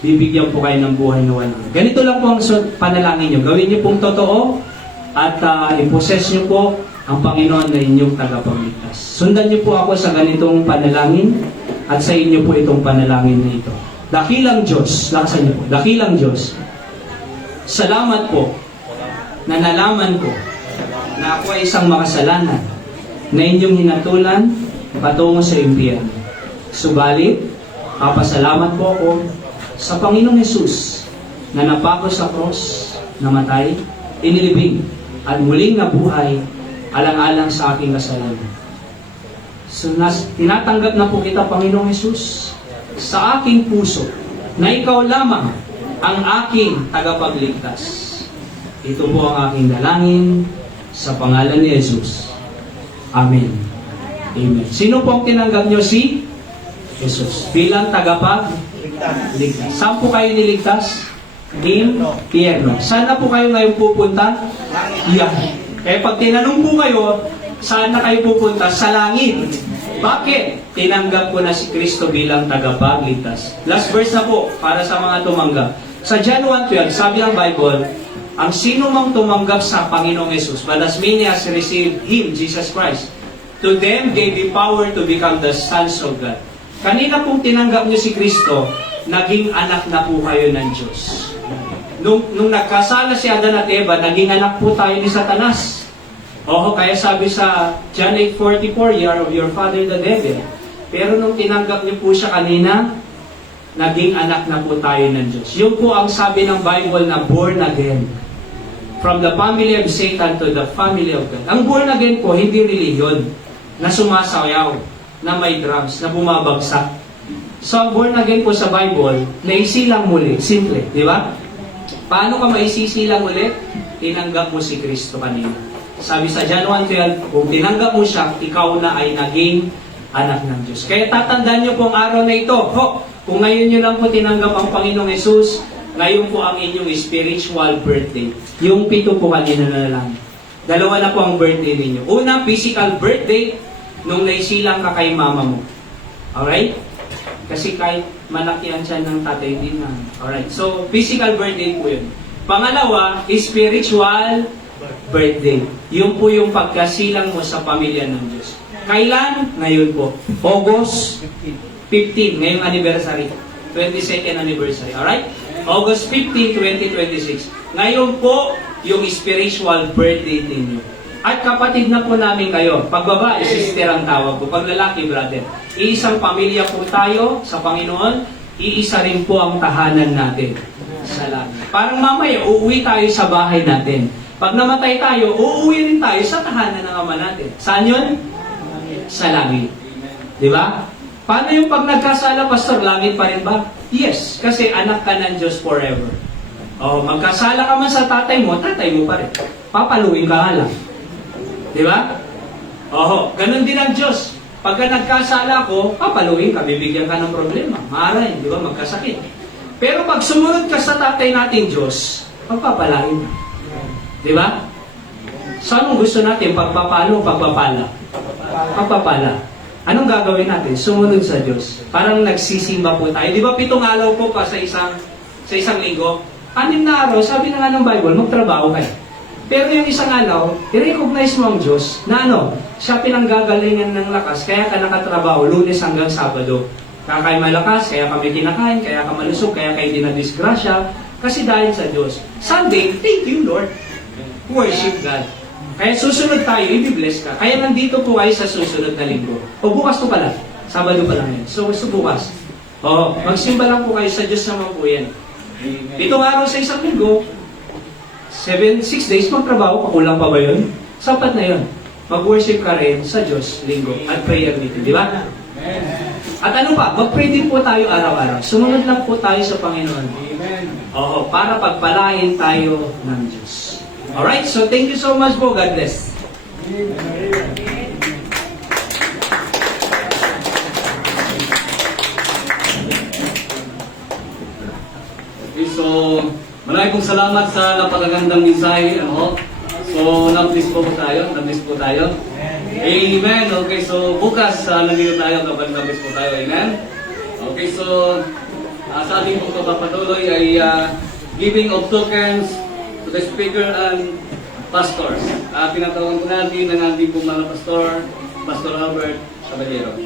Bibigyan po kayo ng buhay na walang. Ganito lang po ang panalangin niyo. Gawin niyo pong totoo at i-possess niyo po ang Panginoon na inyong tagapagligtas. Sundan niyo po ako sa ganitong panalangin at sa inyo po itong panalangin na ito. Dakilang Diyos, lakasan niyo po. Dakilang Diyos, salamat po na nalaman ko na ako ay isang makasalanan na inyong hinatulan patungo sa impyerno. Subalit, papasalamat po ako sa Panginoong Hesus na napako sa cross, namatay, inilibing, at muling nabuhay alang-alang sa aking kasalanan. So, tinatanggap na po kita, Panginoong Hesus, sa aking puso na ikaw lamang ang aking tagapagligtas. Ito po ang aking dalangin sa pangalan ni Jesus. Amen. Amen. Sino po ang tinanggap nyo? Si Jesus bilang tagapagligtas. Saan po kayo niligtas? Impyerno. Saan na po kayo ngayon pupunta? Yan. Kaya pag tinanong po kayo, saan na kayo pupunta? Sa langit. Bakit? Tinanggap ko na si Kristo bilang tagapagligtas. Last verse na po, para sa mga tumanggap. Sa John 1:12, sabi ng Bible, ang sino mang tumanggap sa Panginoong Yesus, but as many as received Him, Jesus Christ, to them gave the power to become the sons of God. Kanina pong tinanggap niyo si Kristo, naging anak na po kayo ng Diyos. Nung nagkasala si Adan at Eva, naging anak po tayo ni Satanas. Kaya sabi sa John 8:44, you are of your father the devil. Pero nung tinanggap niyo po siya kanina, naging anak na po tayo ng Diyos. Yun po ang sabi ng Bible na born again. From the family of Satan to the family of God. Ang born again po, hindi religion na sumasayaw, na may drums, na bumabagsak. So ang born again po sa Bible, naisilang muli. Simple, di ba? Paano ka maisisilang ulit? Tinanggap mo si Kristo kanina. Sabi sa John 1:12, kung tinanggap mo siya, ikaw na ay naging anak ng Diyos. Kaya tatandaan niyo po ang araw na ito. Kung ngayon niyo lang po tinanggap ang Panginoong Yesus, ngayon po ang inyong spiritual birthday. Yung 7 po kanina na lang. 2 na po ang birthday ninyo. Una, physical birthday, nung naisilang ka kay mama mo. Alright? Kasi kahit malakihan siya ng tatay din na. Alright, so physical birthday po yun. Pangalawa, spiritual birthday. Yun po yung pagkasilang mo sa pamilya ng Diyos. Kailan? Ngayon po. August 15, ngayong anniversary. 22nd anniversary. Alright? August 15, 2026. Ngayon po, yung spiritual birthday ninyo. At kapatid na po namin kayo. Pag babae, sister ang tawag po. Pag lalaki, brother. Iisang pamilya po tayo sa Panginoon. Iisa rin po ang tahanan natin sa langit. Parang mamaya, uuwi tayo sa bahay natin. Pag namatay tayo, uuwi rin tayo sa tahanan ng Ama natin. Saan yun? Sa langit. Di ba? Paano yung pag nagkasala, Pastor? Langit pa rin ba? Yes. Kasi anak ka ng Diyos forever. Magkasala ka man sa tatay mo pa rin. Papaluin ka nga lang. Di ba? Ganun din ang Diyos. Pagka nagkasala ko, papaluin ka, bibigyan ka ng problema. Maaaring, di ba, magkasakit. Pero pag sumunod ka sa tatay natin Diyos, pagpapalain ka. Di ba? Saan mo gusto natin? Pagpapalo, pagpapala? Pagpapala. Anong gagawin natin? Sumunod sa Diyos. Parang nagsisimba po tayo. Di ba 7 araw po pa sa isang linggo? 6 na araw, sabi na nga ng Bible, magtrabaho kayo. Pero yung isang araw, i-recognize mo ang Diyos na siya pinanggagalingan ng lakas, kaya ka nakatrabaho, Lunes hanggang Sabado. Kaya kayo malakas, kaya kami kinakain, kaya ka malusog, kaya kayo dinadisgrasya, kasi dahil sa Diyos. Sunday, thank you Lord. worship God. Kaya susunod tayo, i-bless ka. Kaya nandito po kayo sa susunod na linggo. O bukas to pala. Sabado pa lang yan. So bukas. O, magsimba lang po kayo sa Diyos naman po yan. Itong araw sa isang linggo, 6 days magtrabaho, pakulang pa ba yun? Sapat na yun. Mag-worship ka rin sa Diyos, linggo, at prayer meeting, di ba? At ano pa, mag-pray din po tayo araw-araw. Sumunod lang po tayo sa Panginoon. Oo, para pagpalain tayo ng Diyos. Alright, so thank you so much po. God bless. Okay, so maraming pong salamat sa napakagandang mensahe. So, na-bless po tayo. Na-bless po tayo. Amen. Okay, so bukas nandito tayo kapag na-bless po tayo. Amen. Okay, so sa ating pong papatuloy ay giving of tokens to the speaker and pastors. Pinatawagan po natin ng ating pong mga pastor, Pastor Albert Caballero.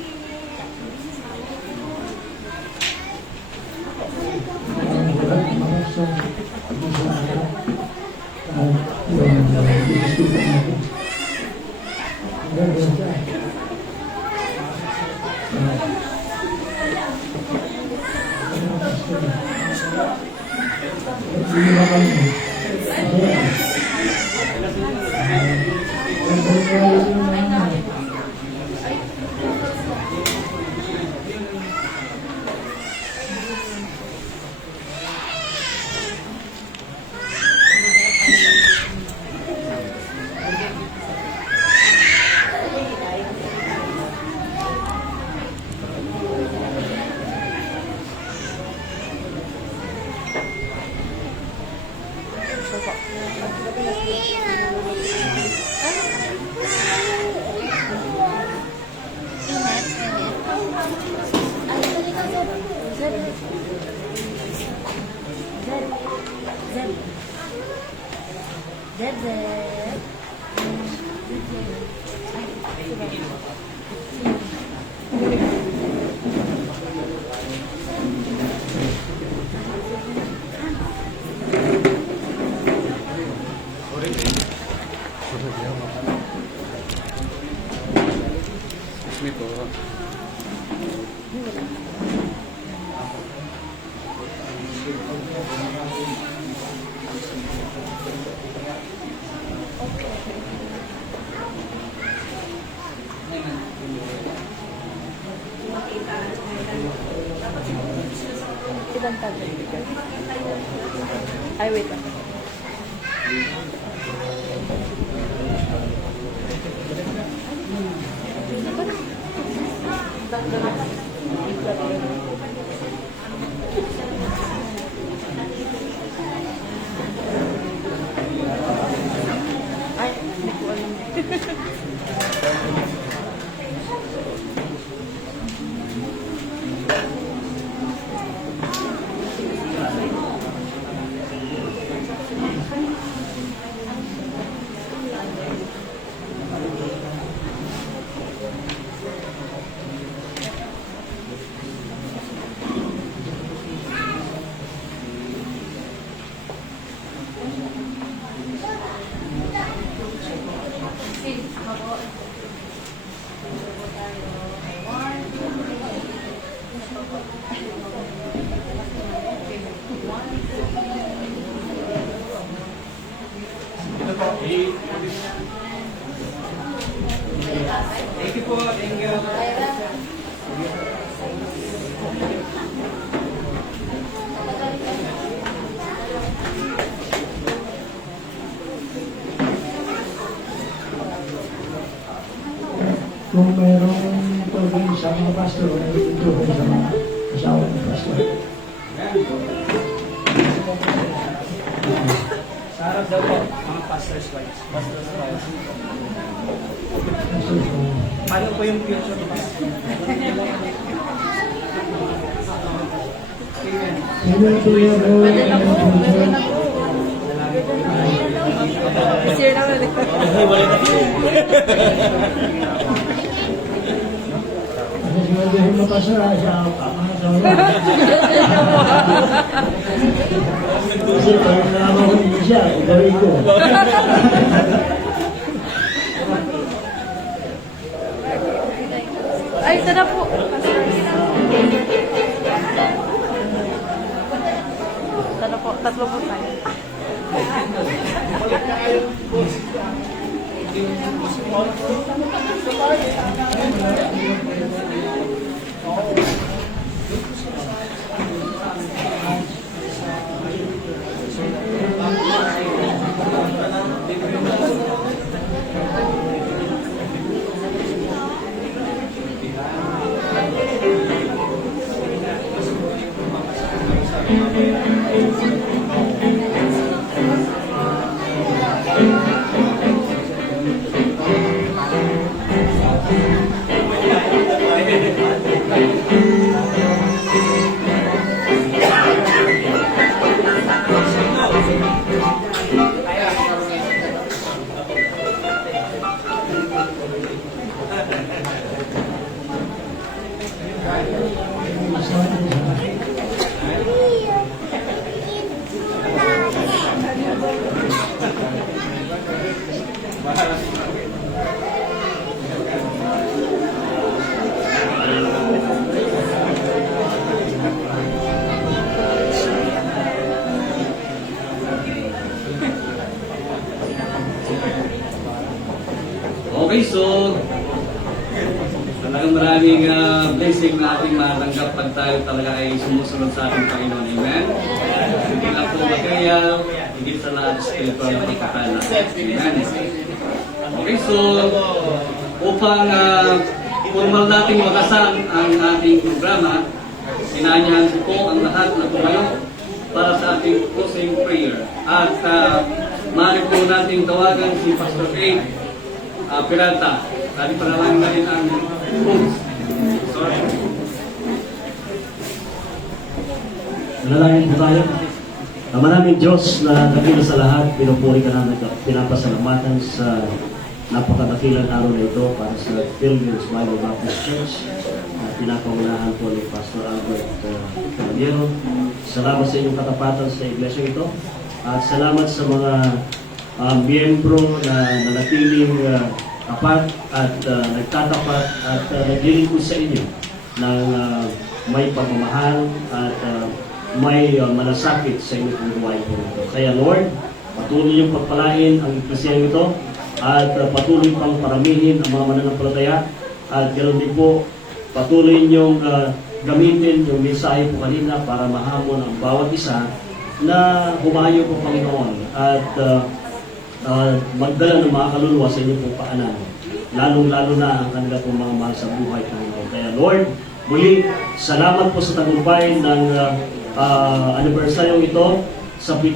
Ay, wait lang. Ay, hindi ko alam. Thank you po. Thank you. Kung mayroong tubig sa mga pastor, ay tubig sa mga asawa ng pastor. Sa harap daw po, mga pastor's wives. Pastor's wives. Paano po yung future ni pastor? Sir naman. Hindi mo pastor, siya ang mga asawa. Kasi parang naman siya, gawin ko. Ay, ito na po. Ito na po. Tatlo po tayo. Okay, so talagang maraming blessing na ating matanggap pag tayo talaga ay sumusunod sa ating Panginoon. Amen? Hindi lang po material, higit sa lahat spiritual na pagkakala. Amen? Okay, so upang formal natin wakasan ang ating programa, sinanyahan ko po ang lahat na tumayo para sa ating closing prayer. At maaari po natin tawagan si Pastor A. Peralta. Tadi panalangin na rin ang foods. Sorry. Manalangin po tayo. Maraming Diyos na dakila sa lahat, pinupuri ka namin at pinapasalamatan sa napakadakilang araw na ito para sa Pilgrims Bible Baptist Church na pinapangunahan po ni Pastor Albert Caballero. Salamat sa inyong katapatan sa iglesia ito at salamat sa mga miyembro na nanatiling tapat at nagtatapat at naglilingkod sa inyo ng may pagmamahal at may malasakit sa inyong pong gawain po ito. Kaya Lord, patuloy niyong pagpalain ang iglesia ito at patuloy pang paramihin ang mga mananampalataya at ganoon din po patuloy niyong gamitin yung mensahe po kanina para mahamon ang bawat isa na humayo po Panginoon at magdala ng mga kaluluwa sa inyong pong paanan. Lalong-lalo na ang kanila pong mga mahal sa buhay Panginoon. Kaya Lord, muli, salamat po sa tagumpay ng anibersaryo ito sa 7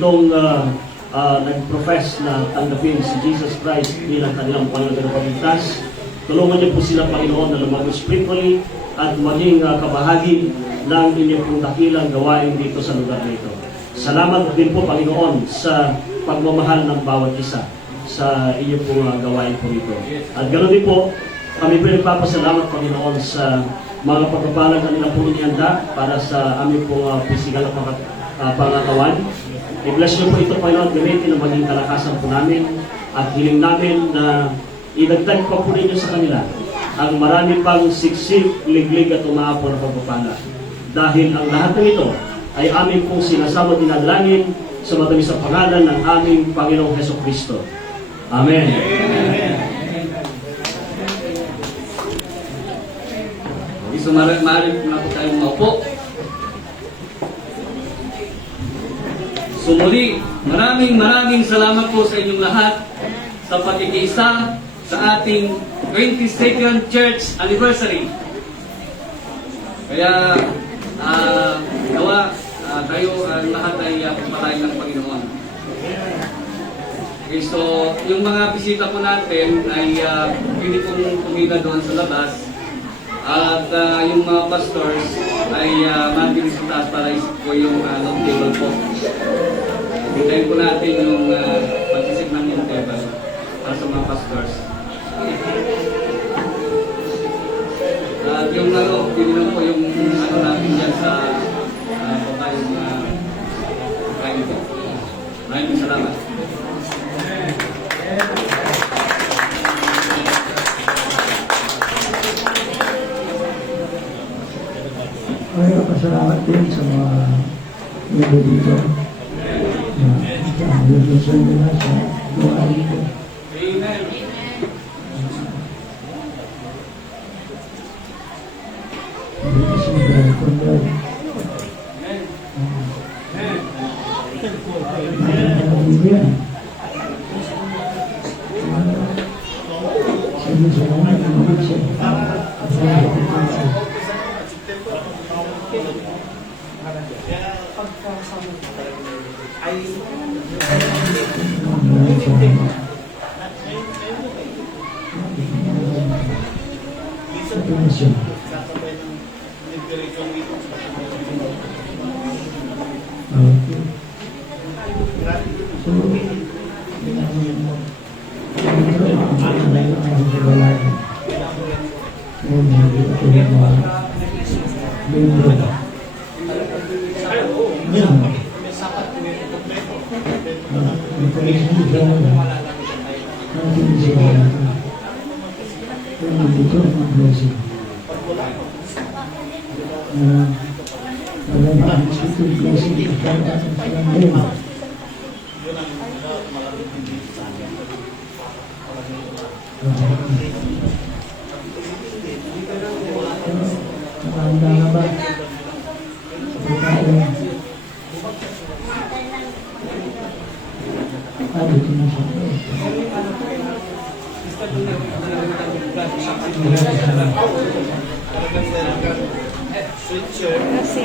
nag-profess na tanggapin si Jesus Christ bilang kanilang Panginoon at Pagligtas. Tulungan niyo po sila Panginoon na lumago spiritually at maging kabahagi ng inyong pong dakilang gawain dito sa lugar na ito. Salamat din po Panginoon sa pagmamahal ng bawat isa sa inyong pong gawain po rito. At ganoon din po, kami po nagpapasalamat Panginoon sa mga pagpapalang kanila po inihanda para sa aming pong physical pangatawan. I-bless niyo po ito Panginoon, gamitin ang maging kalakasan po namin at hiling namin na idagdag pa po ninyo sa kanila ang marami pang siksik, liglig at umaapon na pagpapala. Dahil ang lahat ng ito ay aming pong sinasama dinadalangin sa matamis na pangalan ng aming Panginoong Heso Kristo. Amen. So maaari na po tayong maupo. So muli, maraming salamat po sa inyong lahat sa pagkikiisa sa ating 22nd Church Anniversary. Kaya tayo lahat ay pagpalain ng Panginoon. Okay, so yung mga bisita po natin ay pwede pong tumira doon sa labas at yung mga pastors ay mabilis sa taas para isip po yung long table po. Hintayin po natin yung pag-isip ng long table para sa mga pastors. At yung pwede lang po yung natin dyan sa baba yung kain po. Maraming salamat. Ay, pasalamat din sa mga iba dito. Sa lulusyon nila sa lugar dito. Dito sa mga kundal. Sabi sa mga nagigit siya. Kasi